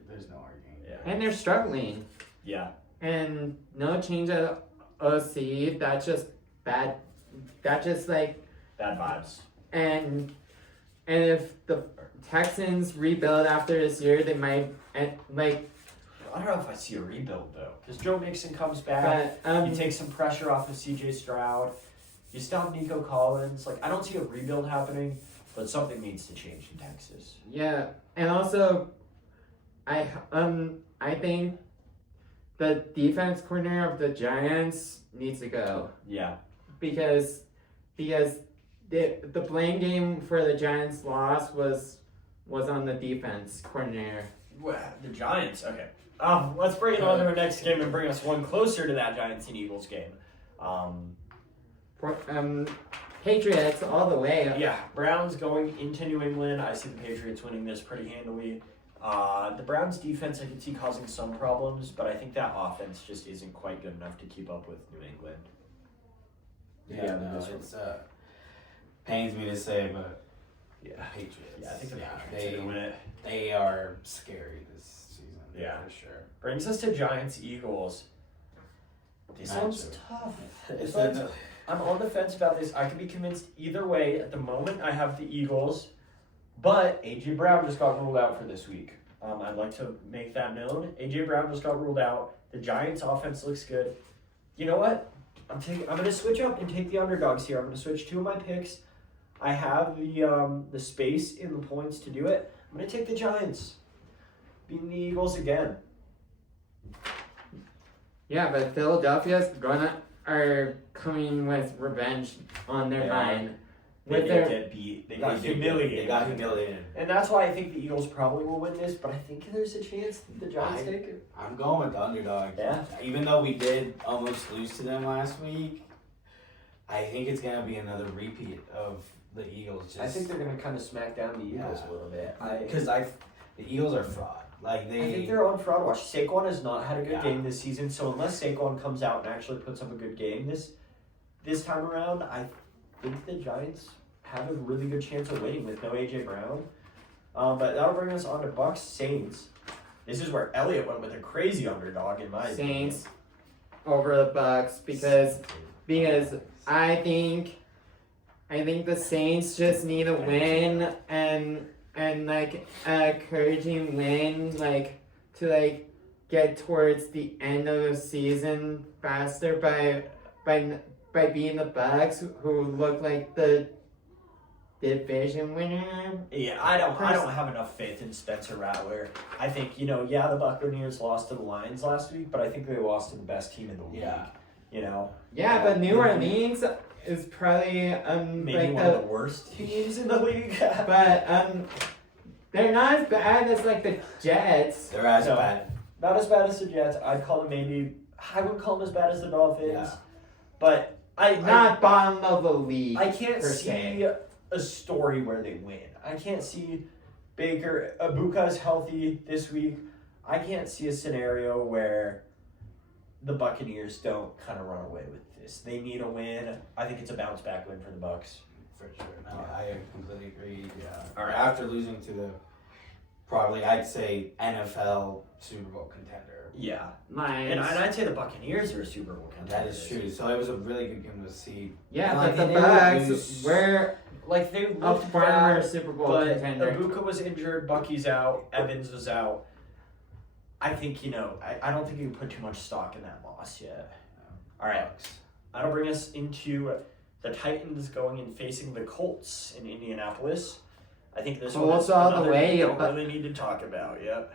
There's no arguing. Yeah. And they're struggling. Yeah. And no change of OC. That's just bad. That's just like. Bad vibes. And if the Texans rebuild after this year, they might like. I don't know if I see a rebuild though, because Joe Mixon comes back. But You take some pressure off of C.J. Stroud. You stop Nico Collins. Like I don't see a rebuild happening, but something needs to change in Texas. yeah, and also, I think the defense corner of the Giants needs to go Yeah. because the blame game for the Giants' loss was on the defense coordinator. Well, the Giants. Okay. Let's bring it on to our next game and bring us one closer to that Giants and Eagles game. Patriots all the way. Yeah, Browns going into New England. I see the Patriots winning this pretty handily. The Browns defense I could see causing some problems, but I think that offense just isn't quite good enough to keep up with New England. It's pains me to say, but Yeah. Patriots. Yeah, I think the Patriots are going to win it. They are scary this season. Yeah. For sure. Brings us to Giants Eagles. This one's tough. It's I'm on the fence about this. I could be convinced either way. At the moment, I have the Eagles, but A.J. Brown just got ruled out for this week. I'd like to make that known. A.J. Brown just got ruled out. The Giants' offense looks good. You know what? I'm going to switch up and take the underdogs here. I'm going to switch two of my picks. I have the space in the points to do it. I'm going to take the Giants, beating the Eagles again. Yeah, but Philadelphia's are coming with revenge on their mind. They did get beat. They got humiliated. They got humiliated. And that's why I think the Eagles probably will win this, but I think there's a chance that the Giants take it. I'm going with the underdog. Yeah. Even though we did almost lose to them last week, I think it's going to be another repeat of the Eagles. I think they're going to kind of smack down the Eagles a little bit. Because the Eagles are fraud. I think they're on fraud watch. Saquon has not had a good Yeah. game this season, so unless Saquon comes out and actually puts up a good game this time around, I think the Giants have a really good chance of winning with no A.J. Brown. But that'll bring us on to Bucks Saints. This is where Elliot went with a crazy underdog in my opinion. Saints over the Bucks because I think the Saints just need a win and like an encouraging win to get towards the end of the season faster by beating the Bucks who look like the division winner. Yeah, I don't have enough faith in Spencer Rattler. I think, the Buccaneers lost to the Lions last week, but I think they lost to the best team in the league. Yeah. Yeah, but New Orleans is probably Maybe one of the worst teams in the league. but they're not as bad as like the Jets. They're as bad. Not as bad as the Jets. I'd call them I wouldn't call them as bad as the Dolphins. Yeah. But not bottom of the league. I can't per see se. a story where they win. I can't see Ibuka's healthy this week. I can't see a scenario where the Buccaneers don't kind of run away with this. They need a win. I think it's a bounce back win for the Bucs. For sure. No, I completely agree. Yeah. All right. After losing to the probably I'd say NFL Super Bowl contender. Yeah. Lions. And I'd say the Buccaneers are a Super Bowl contender. That is true. So it was a really good game to see. Yeah, Like, but the they didn't Bucs were Like they a looked former bad, Super Bowl but contender. Ibuka was injured, Bucky's out, Evans was out. I think, I don't think you can put too much stock in that loss yet. All right. That'll bring us into the Titans going and facing the Colts in Indianapolis. I think this one Colts is all the another way, we don't but- really need to talk about. Yep.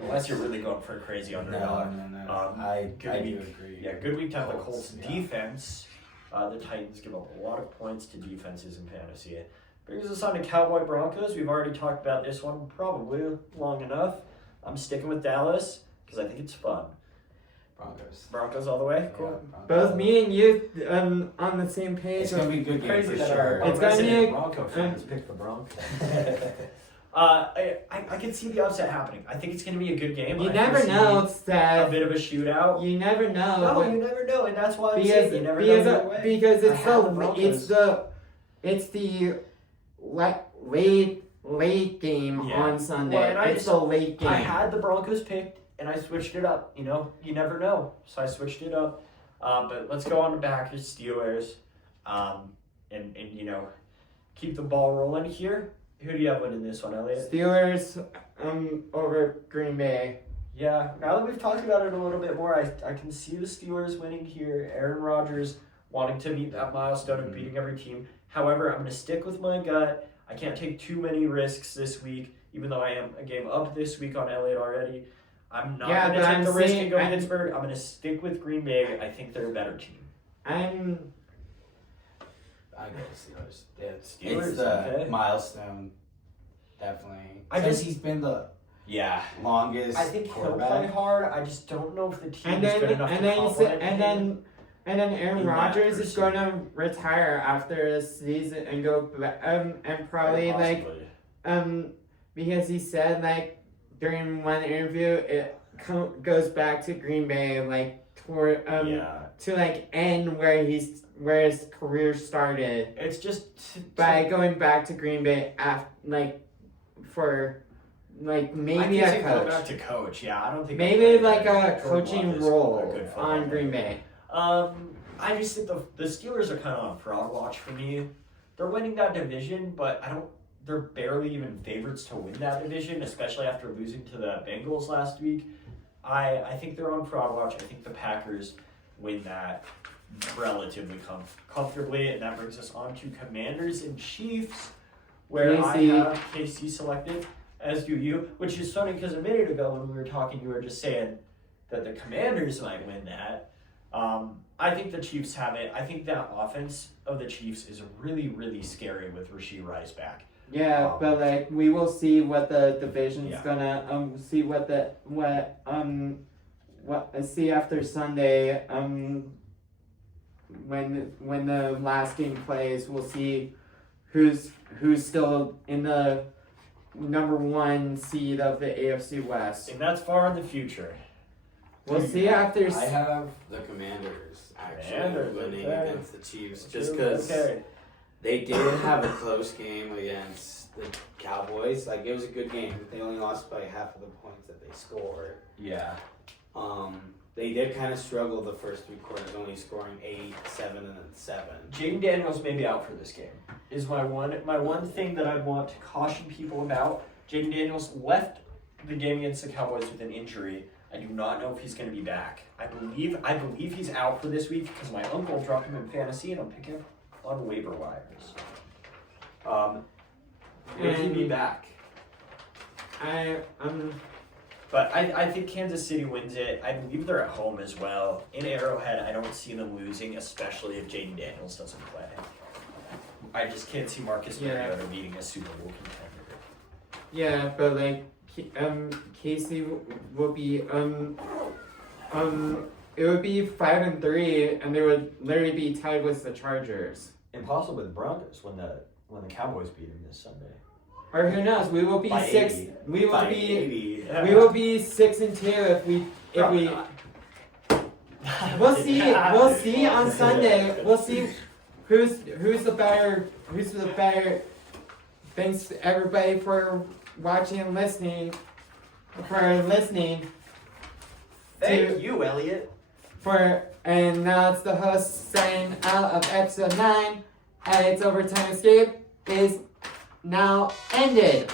Unless you're really going for a crazy underdog. No. I do good week. agree. Yeah, good week to have the Colts, Colts yeah. defense. The Titans give up a lot of points to defenses in fantasy. Brings us on to Cowboy Broncos. We've already talked about this one probably long enough. I'm sticking with Dallas because I think it's fun. Broncos all the way? Cool. Yeah, Both me and you on the same page. It's gonna be a good game Crazy for that sure. It's gonna be a- Bronco fans pick the Broncos. I can see the upset happening. I think it's going to be a good game. You I never foresee know, a Steph. bit of a shootout. You never know. No, what- you never know, and that's why I'm saying you never know either way. because I have the Broncos. it's the late game Yeah. on Sunday. Well, and It's the late game. I had the Broncos picked, and I switched it up. You never know, so I switched it up. But let's go on to Packers Steelers, and keep the ball rolling here. Who do you have winning this one, Elliot? Steelers over Green Bay. Yeah, now that we've talked about it a little bit more, I can see the Steelers winning here. Aaron Rodgers wanting to meet that milestone of beating every team. However, I'm going to stick with my gut. I can't take too many risks this week, even though I am a game up this week on Elliot already. I'm not going to take the risk and go Pittsburgh. I'm going to stick with Green Bay. I think they're a better team. I go Steelers. It's Steelers, the okay. milestone, definitely. He's been the longest. I think he'll quarterback. play hard. I just don't know if the team And is good then enough and to then complement him. and then Aaron In that Rodgers is pursuit. going to retire after the season and go and probably Very like possibly. because he said like during one interview it goes back to Green Bay like toward to like end where his career started It's just by going back to Green Bay after for like maybe I a think go coach. back to coach. Yeah, I don't think Maybe they'll play like there. a Jordan coaching Love is a role good football on player. Green Bay. I just think the Steelers are kind of on fraud watch for me. They're winning that division, but they're barely even favorites to win that division, especially after losing to the Bengals last week. I think they're on fraud watch. I think the Packers win that relatively comfortably, and that brings us on to Commanders and Chiefs, where I have KC selected, as do you, which is funny because a minute ago when we were talking, you were just saying that the Commanders might win that. I think the Chiefs have it. I think that offense of the Chiefs is really, really scary with Rashee Rice back. Yeah, but like we will see what the division's Yeah. gonna see after Sunday when the last game plays, we'll see who's still in the number 1 seed of the AFC West. And that's far in the future. We'll see after. I have the Commanders actually Commanders, winning okay. against the Chiefs just because they did have a close game against the Cowboys. Like, it was a good game. They only lost by half of the points that they scored. Yeah. They did kind of struggle the first 3 quarters, only scoring 8, 7, and then 7. Jaden Daniels may be out for this game. Is my one thing that I want to caution people about. Jaden Daniels left the game against the Cowboys with an injury. I do not know if he's going to be back. I believe he's out for this week because my uncle dropped him in fantasy and I'm picking him on waiver wires. Will he be back? But I think Kansas City wins it. I believe they're at home as well. In Arrowhead, I don't see them losing, especially if Jaden Daniels doesn't play. I just can't see Marcus Mariota beating a Super Bowl contender. Yeah, but like, Casey will be it would be 5-3, and they would literally be tied with the Chargers. Impossible with the Broncos when the Cowboys beat them this Sunday. Or who knows? We will be By 6. 80. We will By be. 80. We will be 6-2 if we. Probably not. We'll see. We'll see on Sunday. We'll see who's the better. Who's the better. Thanks everybody for watching and listening. Thank you, Elliot. And now it's the host signing out of episode 9. Elliot's Overtime Escape is now ended.